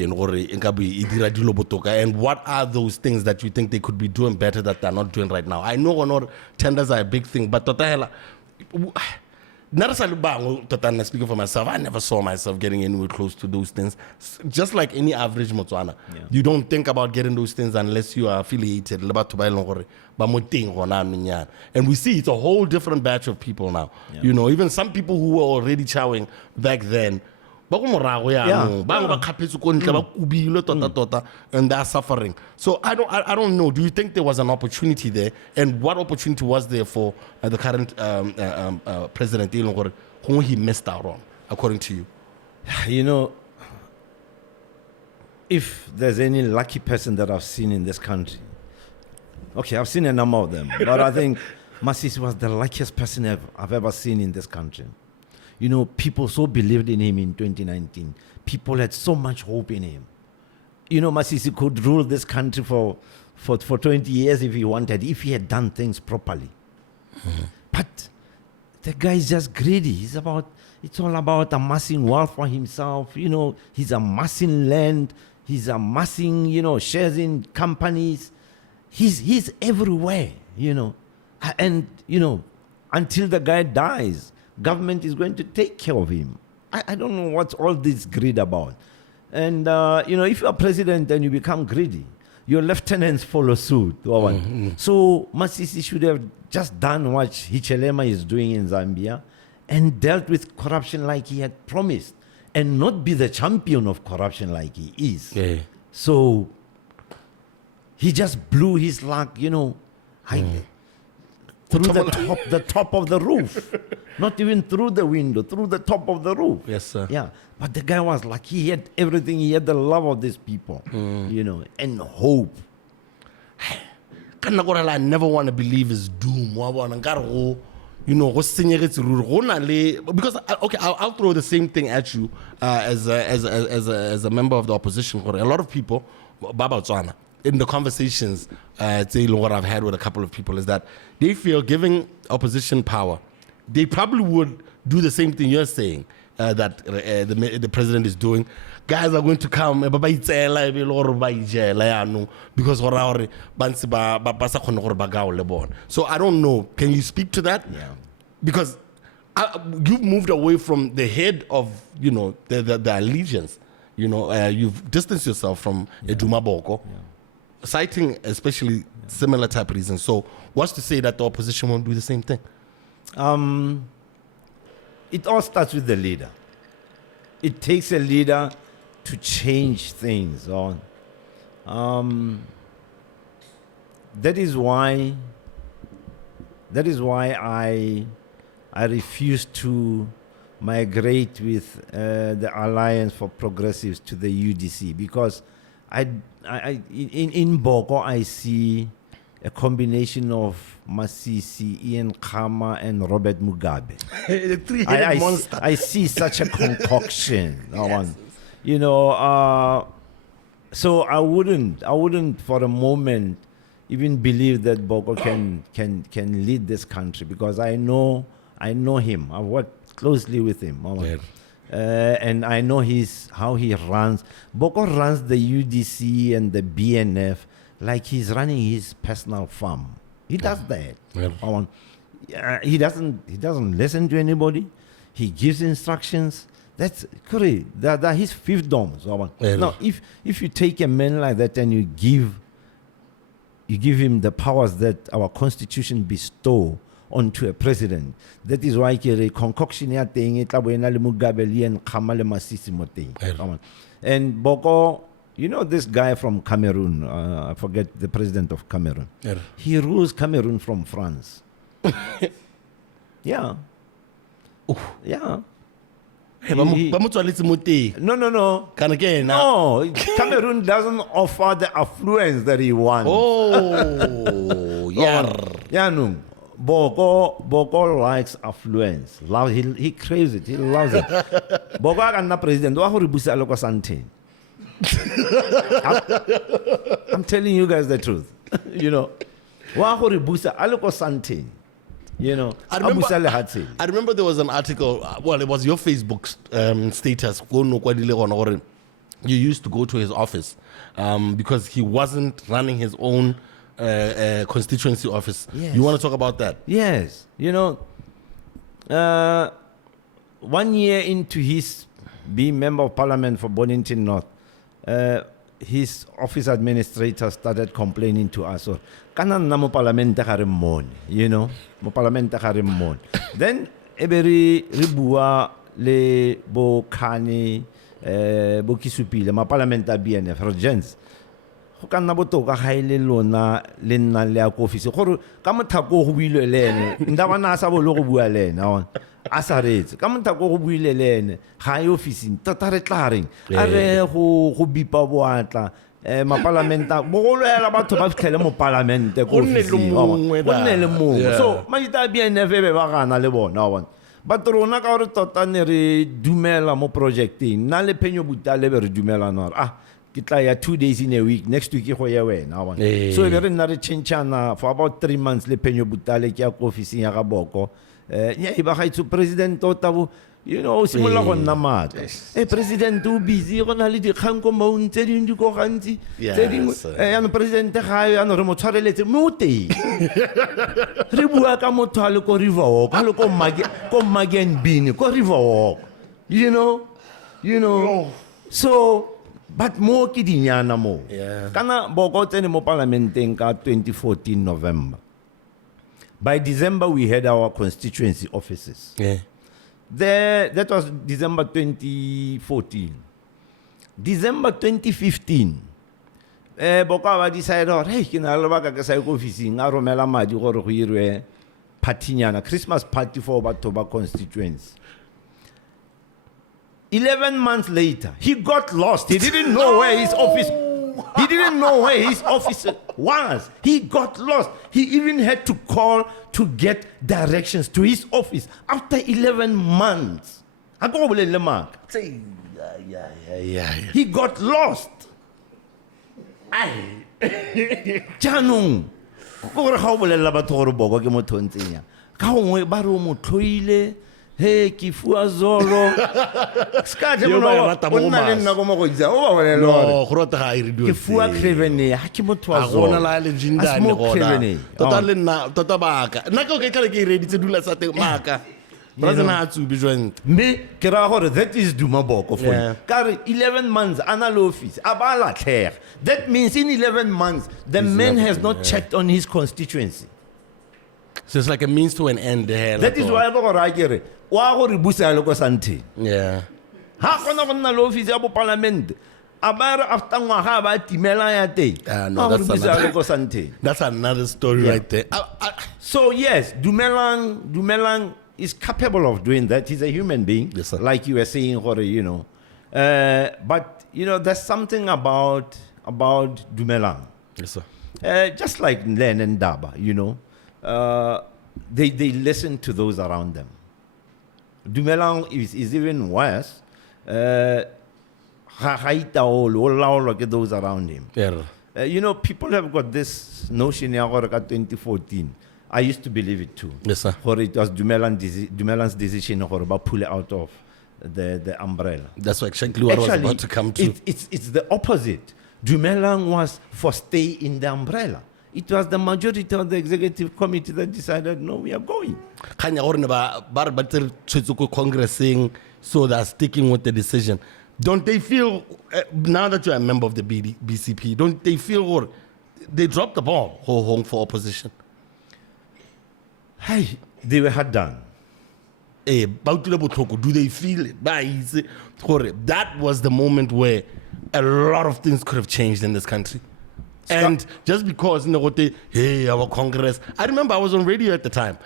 what are those things that you think they could be doing better that they're not doing right now? I know tenders are a big thing, but speaking for myself, I never saw myself getting anywhere close to those things. Just like any average Motswana, you don't think about getting those things unless you are affiliated. And we see it's a whole different batch of people now. Yeah. You know, even some people who were already chowing back then, and they're suffering. So I don't know. Do you think there was an opportunity there, and what opportunity was there for the current president whom he missed out on, according to you? You know, if there's any lucky person that I've seen in this country, okay, I've seen a number of them, but I think Masisi was the luckiest person I've ever seen in this country. You know, people so believed in him in 2019. People had so much hope in him. You know, Masisi could rule this country for 20 years if he wanted, if he had done things properly. But the guy is just greedy. It's all about amassing wealth for himself. You know, he's amassing land. He's amassing, you know, shares in companies. He's everywhere, you know. And, you know, until the guy dies, government is going to take care of him. I don't know what's all this greed about. And, you know, if you're president and you become greedy, your lieutenants follow suit. So Masisi should have just done what Hichilema is doing in Zambia and dealt with corruption like he had promised and not be the champion of corruption like he is. Yeah. So he just blew his luck, you know, through the top of the roof. Not even through the window, through the top of the roof. Yes, sir. Yeah. But the guy was like, he had everything. He had the love of these people, you know, and hope. I never want to believe is doom. You know, because okay, I'll throw the same thing at you as a member of the opposition. A lot of people, Batswana, in the conversations what I've had with a couple of people is that they feel giving opposition power, they probably would do the same thing you're saying. that the president is doing. Guys are going to come because so I don't know. Can you speak to that? Yeah. Because you've moved away from the head of the allegiance. You've distanced yourself from Duma Boko, citing especially similar type of reasons. So what's to say that the opposition won't do the same thing? It all starts with the leader. It takes a leader to change things on. That is why I refuse to migrate with the Alliance for Progressives to the UDC, because in Boko I see a combination of Masisi, Ian Khama, and Robert Mugabe. The three-headed monster. I see such a concoction. Yes. So I wouldn't for a moment even believe that Boko can lead this country, because I know him. I've worked closely with him. And I know how he runs. Boko runs the UDC and the BNF like he's running his personal farm. He does that. He doesn't listen to anybody. He gives instructions. That's correct. That his fiefdoms. Now, if you take a man like that and you give him the powers that our constitution bestow onto a president, that is why a concoction ya teng e tla bo ena le Mugabe le Khama le Masisi mo teng. And Boko, this guy from Cameroon, I forget the president of Cameroon. He rules Cameroon from France. Yeah. Yeah. No. Cameroon doesn't offer the affluence that he wants. Oh, yeah. Yeah, no. Boko likes affluence. He craves it. He loves it. Boko agana president. I'm telling you guys the truth. I remember there was an article, it was your Facebook status. You used to go to his office because he wasn't running his own constituency office. Yes. You want to talk about that? Yes. 1 year into his being member of parliament for Bonington North, his office administrator started complaining to us. Kanan na mo parlamenta ka rin mon, mo parlamenta ka rin mon. Then every ribua le bo kani bo kisupile ma parlamenta BNF regents. Go ka nna botoka ga ile lona le nna le ya ko office gore ka mothako go buile le ene nda bana sa bo le go bua le ene a sa retse ka mothako go buile le ene ga e office tota re tla reng a re go bipa boatla ma parlamenta bo go lwela batho ba fitlhele mo parlamente ko office go nne le mongwe so majita BNF be ba gana le bona but rona ka gore tota ne re dumela mo projecting na le phenyo butale be re dumela no kitla ya 2 days in a week, next week go ya wena so re nna re chenchana for about 3 months le phenyo butale ke ya ko office ya ga Boko ya iba ga itse president otabo simola go nna matla president o busy go na le dikgang ko mo ntse di go gantsi tse dingwe ya no president ga ya no re mo tshwareletse mo teng re bua ka motho a le ko River Walk a le ko Magen Bin ko River Walk you know so but mo ke dinyana mo kana Boko tsene mo parlamenteng ka 2014 November. By December we had our constituency offices. That was December 2014. December 2015 Boko ba decided hey ke na le baka ka sa go officing a romela madi gore go irwe partinyana Christmas party for batho ba constituency. 11 months later, he got lost. He didn't know where his office. He didn't know where his office was. He got lost. He even had to call to get directions to his office after 11 months. He got lost. Janung. Go re ga o bolela batho gore Boko ke motho ntsenya. Ka gongwe ba re o mo tloile hey kifua zolo ska Yo ba e rata mo go o nna le mas. nna go mo go itsa o ba bona le No, gore go rata ga e re dilo. kifua cravene ha ke motho wa a zolo gona la le jindane gona tota le nna tota baka nna ka o ke kale ke ready tse dula sa teng maka brother na tsubi joint me ke ra gore that is Duma Boko for Yeah. kare 11 months ana le office a ba la tlhega that means in 11 months the man has not checked on his constituency. so it's like a means to an end there That is why go ra kere wa go re busa le go santhe yeah ha kgona go nna le office ya bo parliament a ba re after ngwaga ba timela ya teng no, go re that's busa another- le go santhe. that's another story right there So yes, Dumelang is capable of doing that. He's a human being, Yes, sir. like you were saying, you know. But you know, there's something about Dumelang. yes sir Just like Len and Daba, you know, they listen to those around them. Dumelang is even worse. Those around him. yeah You know, people have got this notion in 2014. I used to believe it too. yes sir Or it was Dumelan's decision to pull out of the umbrella. that's exactly what I was about to come to It's the opposite. Dumelang was for stay in the umbrella. It was the majority of the executive committee that decided, no, we are going. kanya gore ne ba re ba tsere tshwetso ko congressing so they're sticking with the decision don't they feel now that you're a member of the BCP don't they feel gore they dropped the ball home for opposition Hey, they were hard done. ba utlwile botlhoko do they feel it ba itse gore that was the moment where a lot of things could have changed in this country and just because hey our congress I remember I was on radio at the time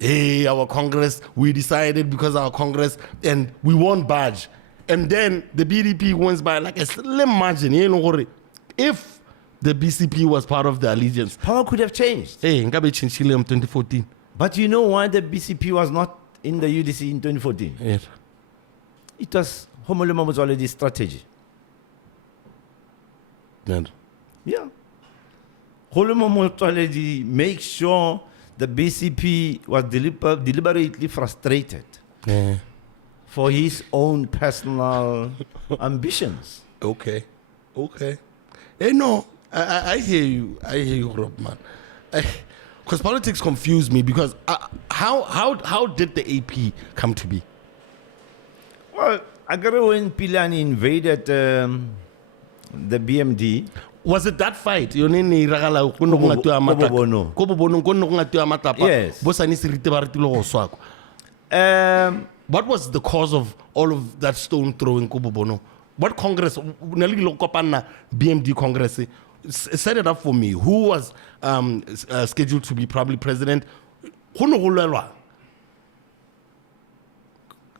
hey our congress we decided because our congress and we won't budge and then the BDP wins by like a slim margin if the BCP was part of the allegiance Power could have changed. hey ngabe changile in 2014 But you know why the BCP was not in the UDC in 2014? yeah It was Motswaledi's strategy. Yeah. Motswaledi make sure the BCP was deliberately frustrated yeah for his own personal ambitions. Okay. Hey, no, I hear you, Rob, man. Because politics confuse me. Because how did the AP come to be? Well, I got when Pilani invaded the BMD. Was it that fight? Yes. What was the cause of all of that stone throwing Kobobono? What Congress, BMD Congress, set it up for me. Who was scheduled to be probably president?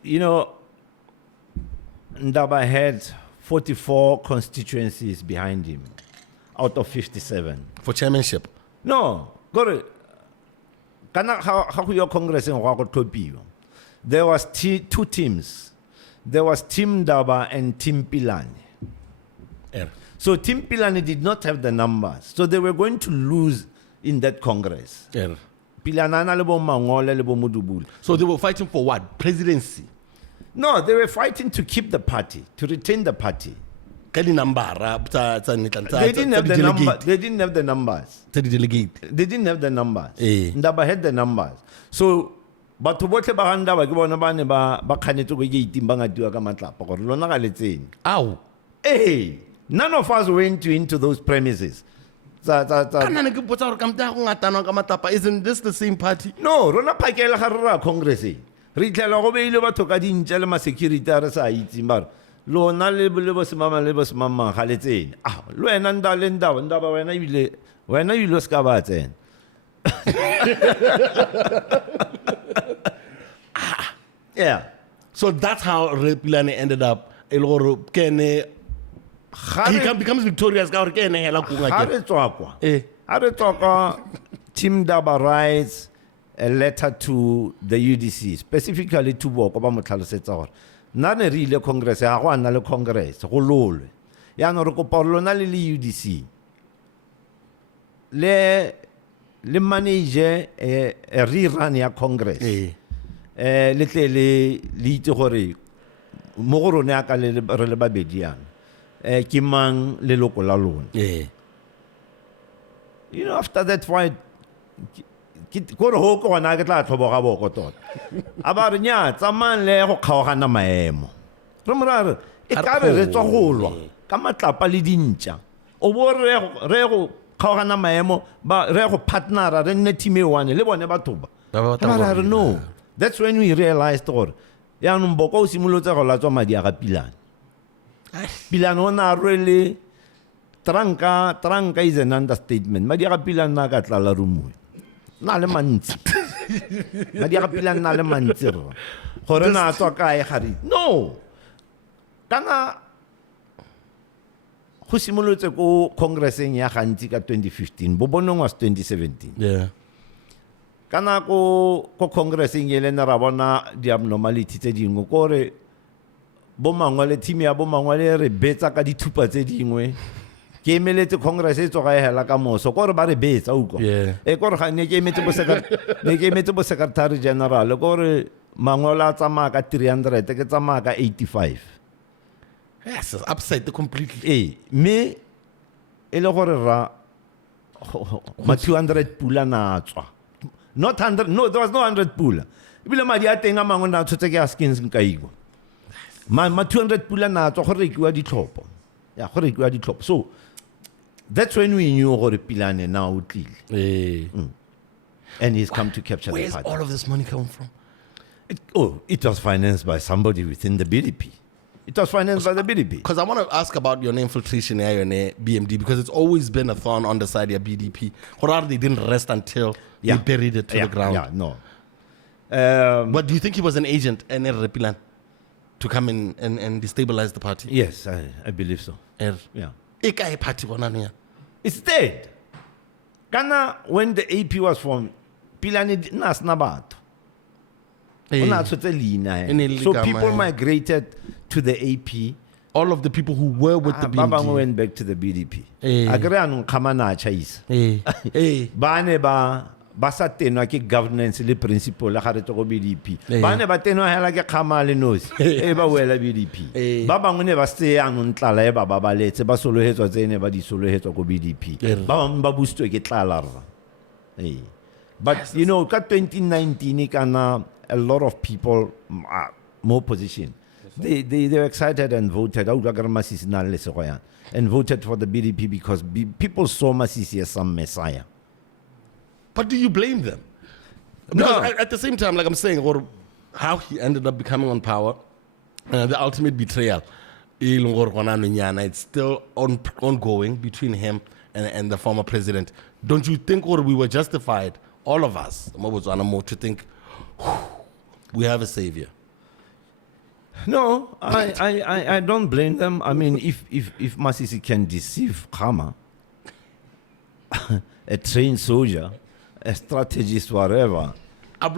You know, Ndaba had 44 constituencies behind him out of 57. For chairmanship? No, got it. How your Congress in Wakotopio? There was two teams. There was Team Ndaba and Team Pilani. Yeah. So Team Pilani did not have the numbers. So they were going to lose in that Congress. Yeah. So So they were fighting for what? Presidency? no, they were fighting to keep the party, to retain the party. They They didn't have the numbers. They didn't have the numbers. They delegate. They didn't have the numbers. Eh. Ndaba had the numbers. So batho botlhe ba Ndaba ke bona ba ne ba kganetse go gate ba ngatiwa ka matlapa gore lona ga letseng. Ow. Hey, none of us went into those premises. Isn't this the same party? No, rona phakela ga re ra Congress. Re tlela go beile batho ka dintse le ma security re sa itse mara lona le bo semama ga letseng. Ah, lo wena Ndaba wena ile ska ba tsena. Yeah. So that's how Repilane ended up. He becomes victorious. Ha re tswa kwa. Ha re tswa kwa, Team Ndaba writes a letter to the UDC, specifically to Boko ba mo tlhalosetsa gore nna ne re ile Congress ga go ana le Congress go lolwe. Ya no re kopa lona le UDC. Le manage a rerun ya Congress. le tle le itse gore mo go rone aka re le babedi yana ke mang leloko la lona. You know, after that fight, ko re ho ko na ke tla tlhoboga boko tota. A ba re nya tsamang le go kgaogana maemo. Re morare e ka re tswa go lwa ka matlapa le dintja. O bo re go kgaogana maemo ba re go partnera re nne team e one le bone batho ba. No. That's when we realized gore ya no Boko o simolotse go latswa madi a ga Pilane. Pilane o na rwele Tranka is an understatement. Madi a ga Pilane na ka tlala rumwe. Na le mantsi. Madi a ga Pilane na le mantsi ro. Gore na tswa kae gari. No. Kana go simolotse ko congresseng ya gantsi ka 2015. Bobonong was 2017. Yeah. Kana ko congresseng ele na ra bona di abnormality tse dingwe gore bo mangwe le team ya bo mangwe le re betsa ka dithupa tse dingwe. Ke emeletse congress e tsoga e hela ka moso gore ba re betsa uko e gore ga ne ke emetse bo secretary general gore mangwela a tsamaya ka 300 ke tsamaya ka 85. Yes, upside completely. Me e le gore ra ma 200 pula na tswa. Not 100, no, there was no 100 pula. Ibile madi a teng a mangwe na tshotse ke a skins nkaigo. Ma 200 pula na tswa gore ke wa ditlhopho. Ya gore ke wa ditlhopho. So that's when we knew gore Pilane now utlile. And he's come to capture the party. Where's all of this money coming from? It was financed by somebody within the BDP. It was financed by the BDP. Because I want to ask about your infiltration here in BMD, because it's always been a thorn on the side of BDP. They didn't rest until they buried it to the ground. Yeah, no. But do you think he was an agent and Pilane to come in and destabilize the party? Yes, I believe so. Yeah. It's dead. Kana when the AP was formed, Pilane nas nabato. So people migrated to the AP. All of the people who were with the BMD. Baba went back to the BDP. Agreano kamana chais. Bane ba sa tenwa ke governance le principle la gare go BDP. Bane ba tenwa hela ke khama le nosi. Ba wela BDP. Ba bangwe ne ba se yang ntlala e ba baletse ba solohetswa tsene ba di solohetswa go BDP. Ba bang ba boostwe ke tlala ra. But you know, ka 2019 kana a lot of people more position. They were excited and voted. And voted for the BDP because people saw Masisi as some messiah. But do you blame them? Because at the same time, like I'm saying, or how he ended up becoming on power, the ultimate betrayal, it's still ongoing between him and the former president. Don't you think, or we were justified, all of us, to think, we have a savior? No, I don't blame them. I mean, if Masisi can deceive Khama, a trained soldier, a strategist, whatever. So,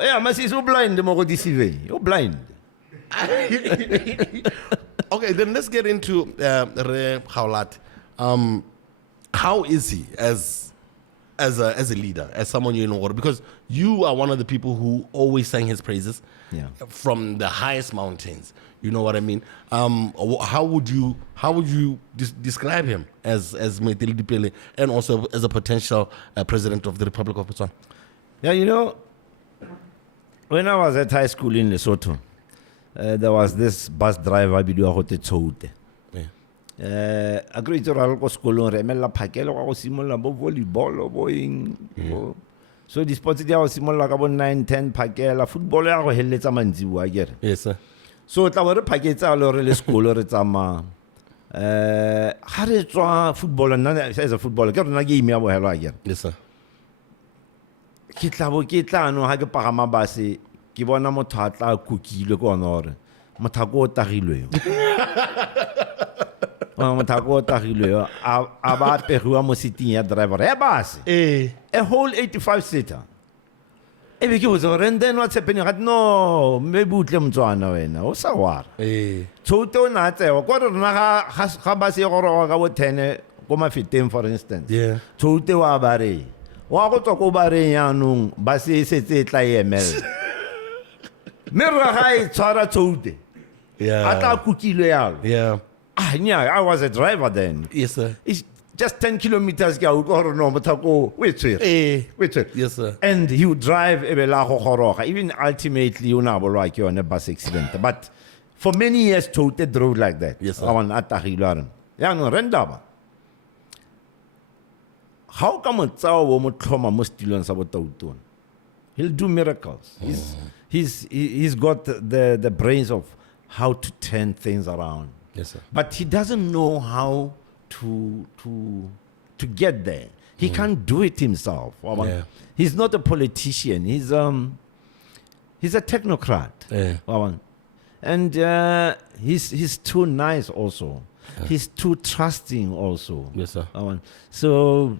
yeah, Masisi blind, you're blind. Okay, then let's get into Re Khaulat. How is he as a leader, as someone you know? Because you are one of the people who always sang his praises from the highest mountains. You know what I mean? How would you describe him as Moetedi Dipele and also as a potential president of the Republic of Botswana? Yeah, you know, when I was at high school in Lesotho, there was this bus driver bidiwa go Tsoute. A great oral go school re emela phakela go simolla bo volleyball boing. So the sports dia go simolla ka bo 9-10 phakela football ya go helletsa mantsiwa akere. Yes sir. So tla re phaketsa le re le school re tsama ha re tswa football nna as a footballer ke rena game ya bo helwa akere. Yes sir. Ke tla no ha ke pagama base ke bona motho a tla kukile ko ona gore motho ko tagilwe motho ko tagilwe a ba pegwa mo seating ya driver e base a whole 85 seater And then what's happening? No, maybe utle Motswana wena. O sa wara. Tsoto na tsewa. Kwa re na ga ba se goroga ka bo 10 ko mafeteng for instance. Yeah. Tsoto wa bare. Wa go tswa ko bare yanong ba se setse tla emel. Mera ga e tshwara tsote. Yeah. Ata kukilwe yalo. Yeah. I was a driver then. Yes, sir. It's just 10 kilometers ke o go no motako which Yes, sir. and he would drive ebela go goroga even ultimately una bolwa ke yone bus accident but for many years tote drove like that. Yes, sir. Awan atagilaren ya no rendaba how come tsao wo motlhoma mo stilong sa botauton he'll do miracles. He's got the brains of how to turn things around. Yes, sir. But he doesn't know how to get there. He can't do it himself. Yeah. He's not a politician. He's a technocrat. Yeah. And he's too nice also. Yeah. He's too trusting also. Yes, sir. So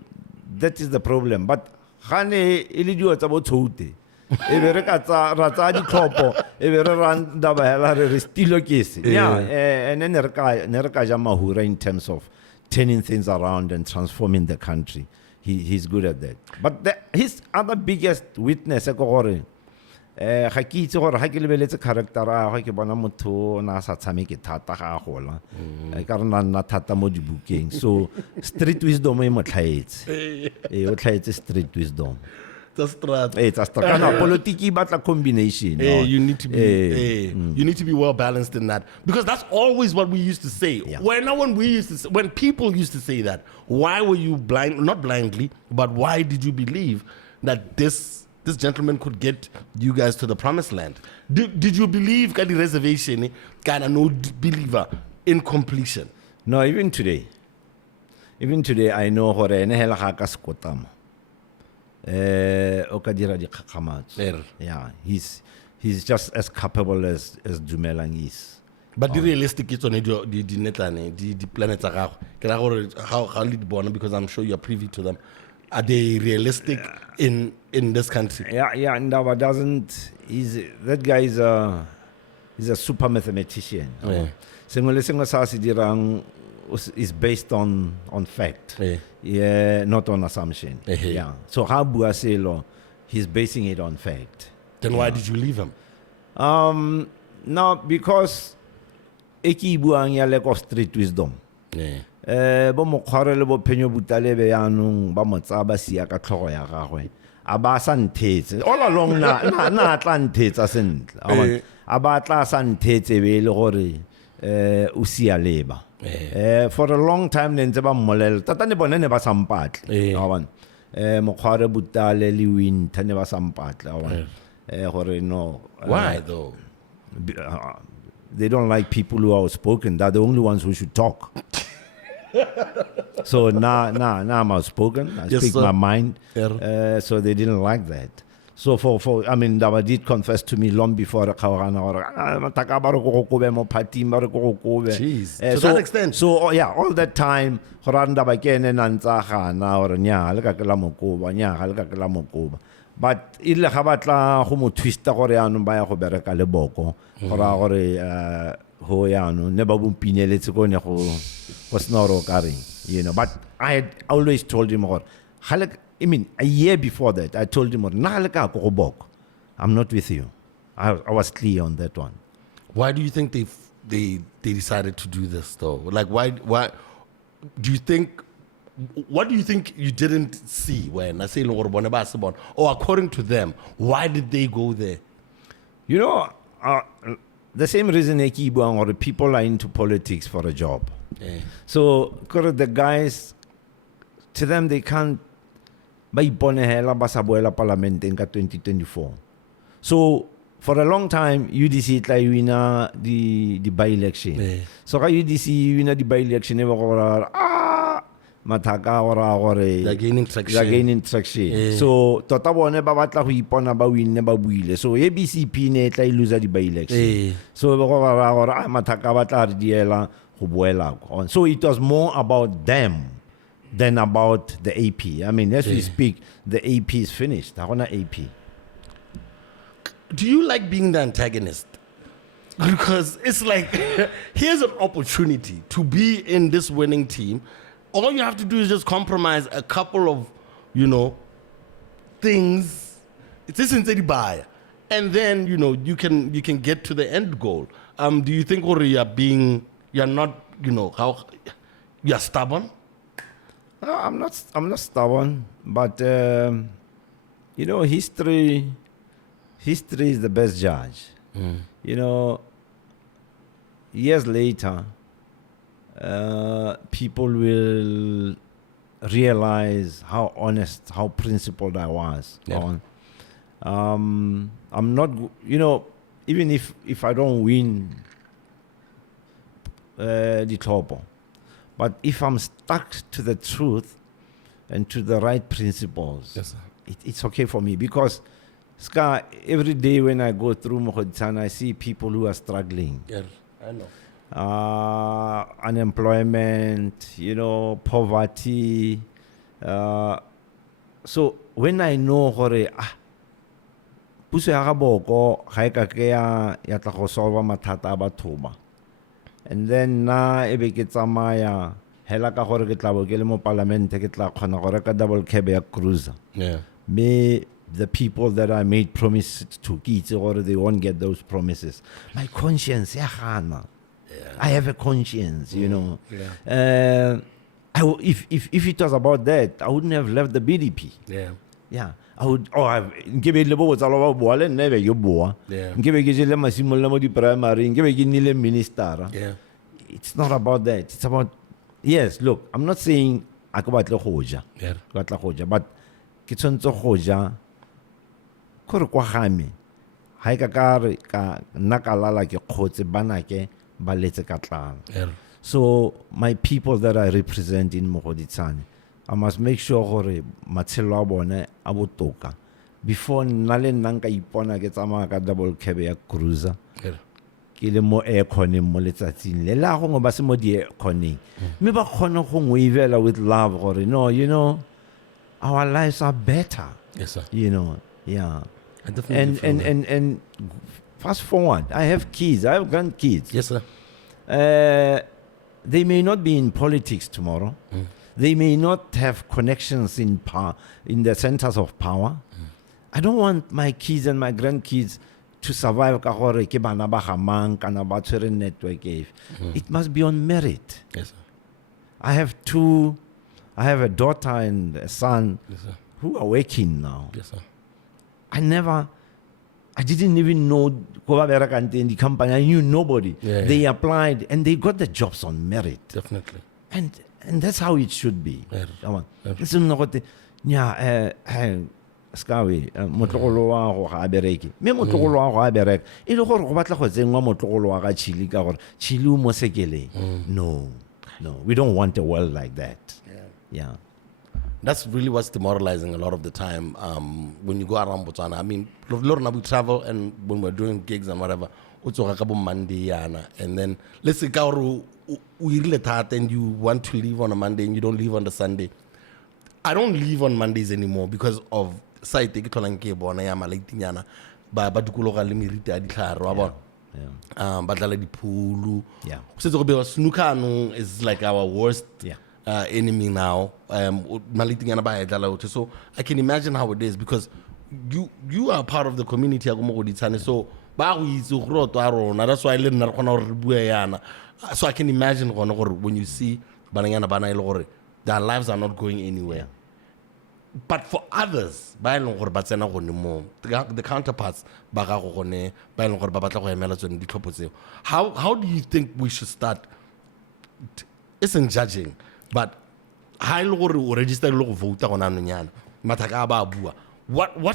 that is the problem. But Hane ilidio tabo tote. Ebe re ka tsa ra tsa di tlhopo ebe re ran da ba hela re stilo kese. Yeah, and then ne re ka ja mahura in terms of turning things around and transforming the country. He's good at that. But his other biggest witness e go gore ga ke itse gore ga ke lebeletse character a ga ke bona motho na sa tshameke thata ga gola e ka rena nna thata mo dibukeng so street wisdom e mo tlhaetse o tlhaetse street wisdom. It's a strata. Politiki batla combination. You need to be you need to be well balanced in that because that's always what we used to say. Yeah. When people used to say that, why were you blind? Not blindly, but why did you believe that this gentleman could get you guys to the promised land? Did you believe that the reservation kind of no believer in completion? No, even today I know hore ene hela ga ka skotama. Yeah, he's just as capable as Dumelang is. But the realistic is on the planets are how lead born because I'm sure you're privy to them. Are they realistic in this country? Yeah, and doesn't that guy is a super mathematician. Sengwe sa se dirang is based on fact. Yeah, not on assumption. Yeah. So how bua selo, he's basing it on fact. Then why did you leave him? No, because eki buang ya lack of street wisdom. Bo mo kgorele bo phenyo butale be yanong ba motsa ba sia ka tlhogo ya gagwe. Aba sa nthetse. All along na tla nthetsa sentle. Aba tla sa nthetse be le gore o sia leba. For a long time nentse ba mmolel tata ne bona ne ba sampatle mo khware butale le win thane ba sampatle gore no why though they don't like people who are outspoken. They're the only ones who should talk. So now I'm outspoken. I speak my mind. So they didn't like that. So I mean, Daba did confess to me long before the Kaurana or Jeez, to that extent. So yeah, all that time, Horanda Bakene and Zahana or Nya, Alakalamokoba, Nya, Alakalamokoba. But illa habatla homo twista koreano ba go bereka le Boko gora gore ho yano ne ba bumpine le tsekone go snoro kare, you know. But I had always told him I mean, a year before that, I told him, I'm not with you. I was clear on that one. Why do you think they decided to do this, though? Like, why do you think, what do you think you didn't see when I say, or according to them, why did they go there? You know, the same reason or the people are into politics for a job. So, the guys, to them, they can't ba iponehela ba sa boela parlamenteng ka 2024. So for a long time UDC tla wina the by-election. So ga UDC wina the by-election e ba gore mathaka gore they're gaining traction. So tota bone ba batla go ipona ba winne ba buile. So ABCP ne tla lose the by-election. So ba gore mathaka ba tla re diela go boela. So it was more about them than about the AP. I mean, as we speak, the AP is finished. I want AP. do you like being the antagonist? Because it's like, here's an opportunity to be in this winning team. All you have to do is just compromise a couple of, things. It's Sedirwa. And then, you can get to the end goal. Do you think you're not, you're stubborn? No, I'm not stubborn, but history is the best judge. Years later, people will realize how honest, how principled I was. Yeah. I'm not, even if I don't win the topo, but if I'm stuck to the truth and to the right principles, Yes, sir. It's okay for me, because Ska, every day when I go through Motswaledi, I see people who are struggling. Yeah, I know. Unemployment, poverty. So when I know puso ya ga Boko ga e ka ke ya tla go solve mathata a batho ba, and then na e be ke tsamaya hela ka gore ke tla bo ke le mo parliament ke tla khona go reka double cab ya cruiser. Yeah. Me, the people that I made promises to get, or they won't get those promises. My conscience, I have a conscience, Yeah. if it was about that, I wouldn't have left the BDP. Yeah. Yeah. I would. Give it lebo tsalo ba boale never you boa. Yeah. Give it le masimolla mo di primary, give it nile minister. Yeah. It's not about that. It's about, yes, look, I'm not saying I go batle hoja. Yeah. Batla hoja, but ke tshwantse hoja kore kwa game ha ka ka nna ka lala ke khotse bana ke ba letse ka tlala. Yeah. So my people that I represent in Mogoditsane, I must make sure gore matshelo a bone a botoka before nna le nna nka ipona ke tsamaya ka double cab ya cruiser Yeah. ke le mo airconing mo letsatsing le la go ba se mo di airconing me ba khona go ngwevela with love gore no, our lives are better. Yes, sir. Yeah. I definitely feel that. And fast forward, I have kids, I have grandkids. Yes, sir. They may not be in politics tomorrow. They may not have connections in power, in the centers of power. I don't want my kids and my grandkids to survive ka gore ke bana ba gamang kana ba tshwere network. It must be on merit. Yes, sir. I have a daughter and a son Yes, sir. who are working now. Yes, sir. I didn't even know in the company. I knew nobody. Yeah, They applied and they got the jobs on merit. Definitely. And that's how it should be. Yeah. Come on. Listen, Skawi, motlogolo wa go ga bereke. Me motlogolo wa go ga bereke. E le gore go batla go tsengwa motlogolo wa ga chili ka gore chili o mo sekeleng. No, we don't want a world like that. Yeah. That's really what's demoralizing a lot of the time when you go around Botswana. I mean, we travel, and when we're doing gigs and whatever, and then let's say and you want to leave on a Monday and you don't leave on the Sunday. I don't leave on Mondays anymore because of site ke tolanke bona ya malaitingana ba dukuloga le merite a ditlhare wa bona. Ba dlala diphulu. Yeah. So snooker is like our worst enemy now. So I can imagine how it is because you are part of the community. So that's why so I can imagine when you see their lives are not going anywhere. But for others, the counterparts, how do you think we should start? Isn't judging, but what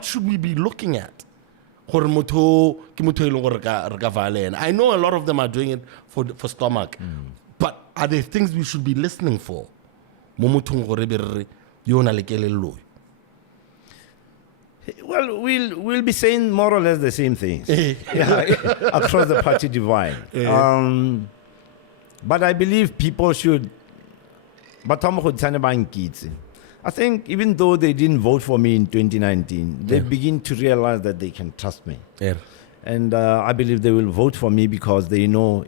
should we be looking at? I know a lot of them are doing it for stomach, but are there things we should be listening for? Well, we'll be saying more or less the same things across the party divide. But I believe people should. But I think even though they didn't vote for me in 2019, they begin to realize that they can trust me. Yeah. And I believe they will vote for me because they know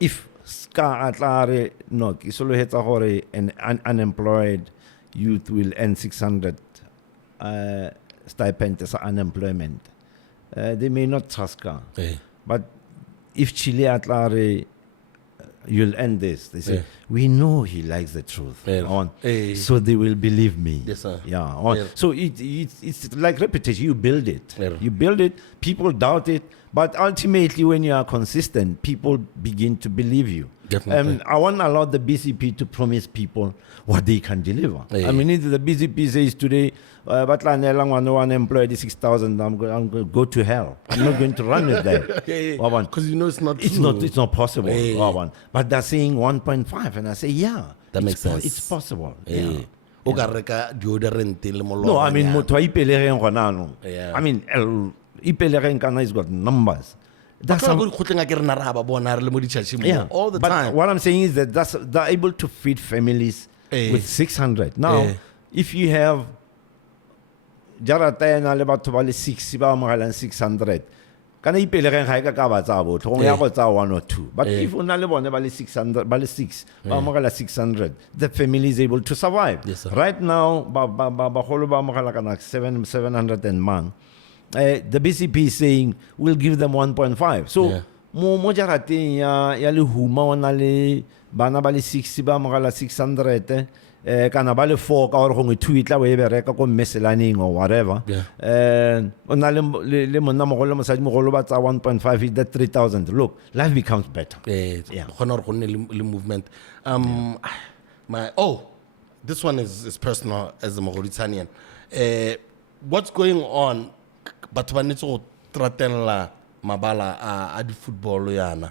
if ska atlare no kisolo hetsa gore an unemployed youth will earn 600 stipend as unemployment, they may not trust ska. But if Chile atlare you'll end this. They say, we know he likes the truth. So they will believe me. Yes, sir. So it's like repetition. You build it. You build it. People doubt it. But ultimately, when you are consistent, people begin to believe you. Definitely. I want to allow the BCP to promise people what they can deliver. I mean, if the BCP says today, one employed 6,000, I'm going to go to hell. I'm not going to run with that. Because you know it's not true. It's not possible. But they're saying 1.5, and I say, that makes sense. It's possible. No, I mean, I mean, Ipelereng has got numbers. That's all the time. What I'm saying is that they're able to feed families with 600. Now, if you have Jarata and Alebatu 600, can I pay the 1 or 2? But if only 600, 600, the family is able to survive. Yes, right now, 700 and man. The BCP is saying we'll give them 1.5. So, mo jarate ya le huma onale bana ba le 60 ba mogala 600 kana ba le 4 ka or gongwe 2 itla we bereka ko meselaning or whatever. Ona le monna mogolo mosadi mogolo ba tsa 1.5 is that 3,000. Look, life becomes better. Gona go nne le movement. This one is personal as a Mauritanian. What's going on? But when it's all tratella mabala adi football yana,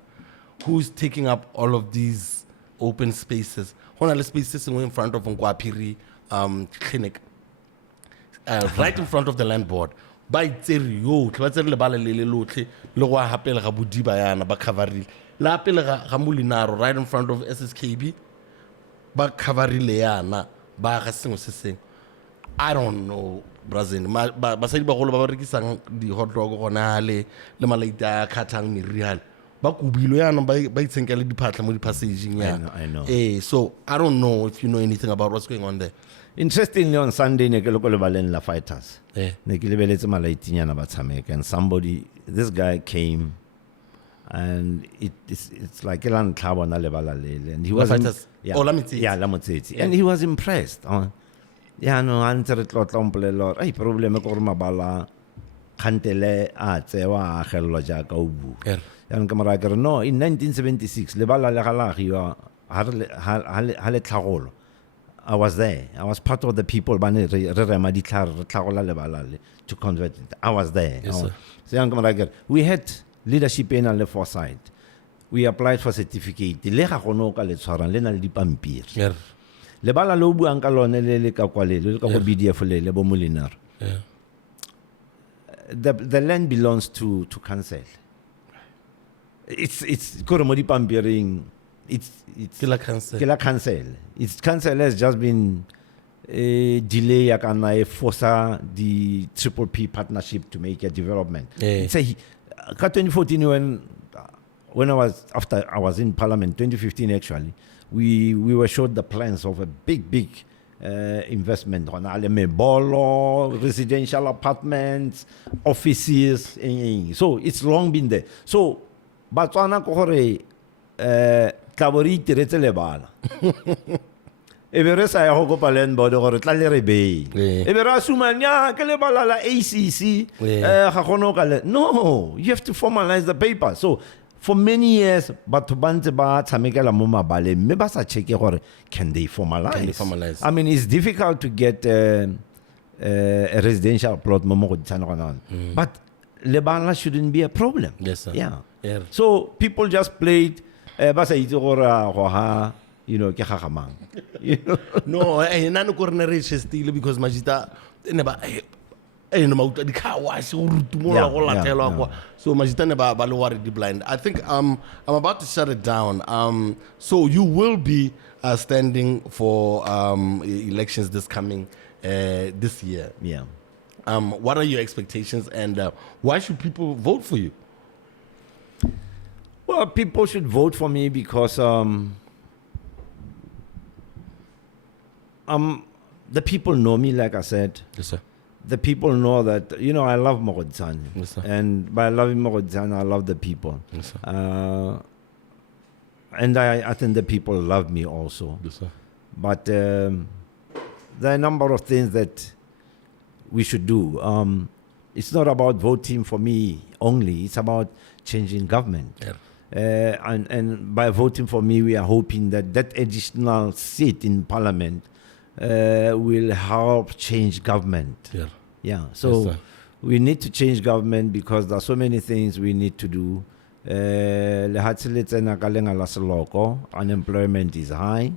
who's taking up all of these open spaces? Honale spaces in front of Ngwapiri clinic, right in front of the land board. By Terio, Twatel Bala Lili Loa Hapel Rabudi Bayana, Bakavari, La Pela Ramulinaro, right in front of SSKB, Bakavari Leana, Barasing saying, I don't know. Brazil, basadi ba go ba rekisang di hot dog gona le malaita khatang mirial ba kubilo yana ba itsenkele diphatla mo di passaging yana. I know. So I don't know if you know anything about what's going on there. Interestingly, on Sunday ne ke lo baleng la fighters ne ke lebeletse malaitinyana ba tshameka, and this guy came, and it's like elan tlhabona le balale, and he was la Motswaledi. And he was impressed. No answer tlotlompolelo ai problem ko mabala khantele a tsewa a gello ja ka ubu yan ka mara ke no in 1976 le bala le galagiwa ha le tlhagolo. I was there. I was part of the people bane re rema ditlhare re tlhagola le balale to convert it. I was there. So yan ka mara ke we had leadership in le foresight. We applied for certificate le ga gono ka le tshwarang le na le dipampiri. Le bala lo buang ka lone le ka kwale le ka go BDF le bo Molinar. The land belongs to council. It's Koromodi Pampiring. It's Kila Council. Its council has just been delay yakana force the Triple P partnership to make a development. It's 2014 when I was in Parliament, 2015 actually. We were showed the plans of a big investment on Bolo, residential apartments, offices. So it's long been there. So Batswana kohore kabori tiretse le bala. Ebe sa ya go palen bodo gore tla le rebe. Ebe ra sumanya ke le bala la ACC ga gono ka le. No, you have to formalize the paper. So for many years, but can they formalize? I mean, it's difficult to get a residential plot, but Lebala shouldn't be a problem. Yes, sir. Yeah. So people just played, you know, No, none corner still because Majita never. the car wash, so majitane ba le worried blind. I think I'm about to shut it down. So you will be standing for elections this coming this year. Yeah. What are your expectations, and why should people vote for you? Well, people should vote for me because the people know me, like I said. Yes, sir. The people know that, I love Motswaledi. Yes, sir. And by loving Motswaledi, I love the people. Yes, sir. And I think the people love me also. Yes, sir. But there are a number of things that we should do. It's not about voting for me only. It's about changing government. Yeah. And by voting for me, we are hoping that additional seat in parliament will help change government. Yeah. Yeah. So Yes, we need to change government because there are so many things we need to do. Unemployment is high.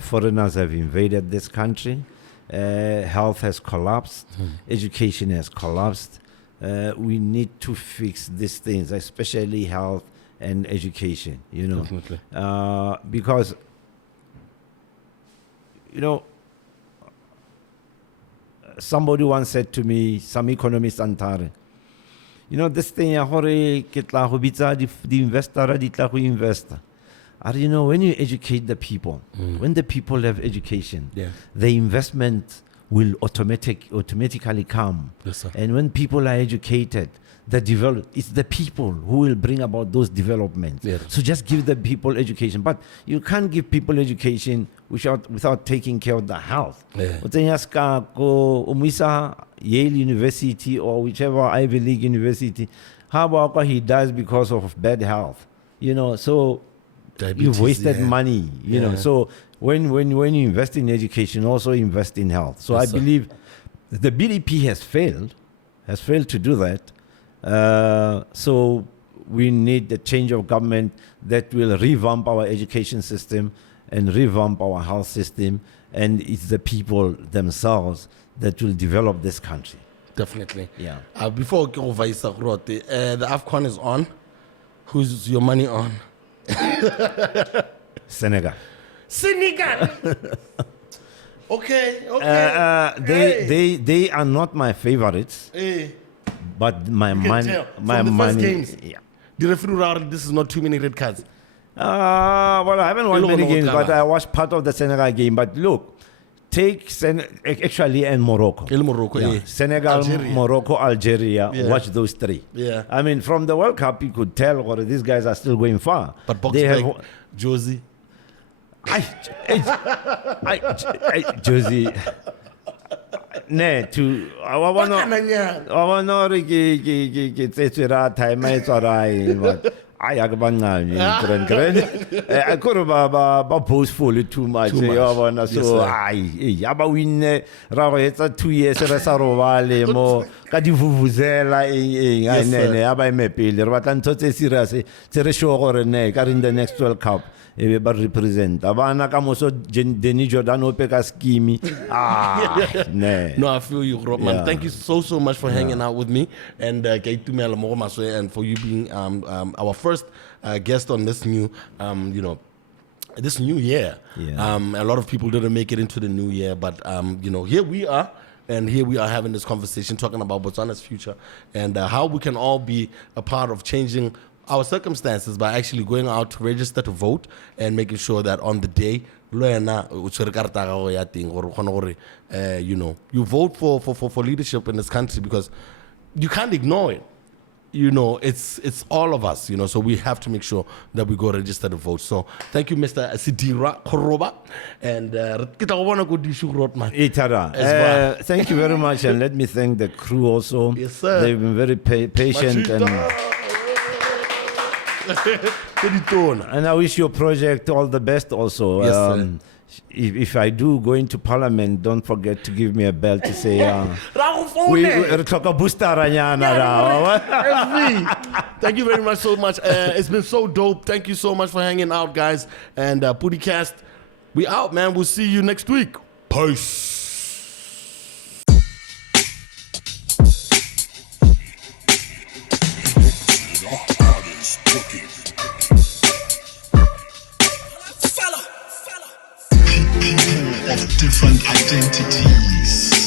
Foreigners have invaded this country. Health has collapsed. Education has collapsed. We need to fix these things, especially health and education, Definitely. because, somebody once said to me, some economist antare, this thing, the investor, investor. When you educate the people, when the people have education, the investment will automatically come. Yes, sir. And when people are educated, it's the people who will bring about those developments. Yeah. So just give the people education. But you can't give people education without taking care of the health. Yeah. Yale University or whichever Ivy League university, how about he dies because of bad health? So Diabetes, you've wasted money. So when you invest in education, also invest in health. So Yes, I believe the BDP has failed to do that. So we need a change of government that will revamp our education system and revamp our health system, and it's the people themselves that will develop this country. Definitely. Yeah. Before Kgoroba, the AFCON is on. Who's your money on? Senegal. Okay. They are not my favorites, but my money. My money. Games, yeah. The referee, this is not too many red cards. Well, I haven't watched many games, but I watched part of the Senegal game. But look, take and Morocco. Yeah. Senegal, Algeria. Morocco, Algeria. Yeah. Watch those three. Yeah. I mean, from the World Cup, you could tell these guys are still going far. But Josie. Josie. Ne to I want I could have boastful too much. So I win 2 years mo ka di vuvuzela in the next World Cup. Represent abana ka moso Denis Jordan opeka skimi No, I feel you, Rob, man. Thank you so much for hanging out with me and and for you being our first guest on this new this new year. A lot of people didn't make it into the new year, but here we are. And here we are having this conversation, talking about Botswana's future and how we can all be a part of changing our circumstances by actually going out to register to vote and making sure that on the day, you vote for leadership in this country, because you can't ignore it. It's all of us, so we have to make sure that we go register to vote. So thank you, Mr. Sedirwa Kgoroba, and thank you very much, and let me thank the crew also. Yes, sir. They've been very patient and I wish your project all the best also. Yes, sir. If I do go into parliament, don't forget to give me a bell to say we talk a booster. Thank you very much so much. It's been so dope. Thank you so much for hanging out, guys. And PODI-CAST, we out, man. We'll see you next week. Peace. different identities.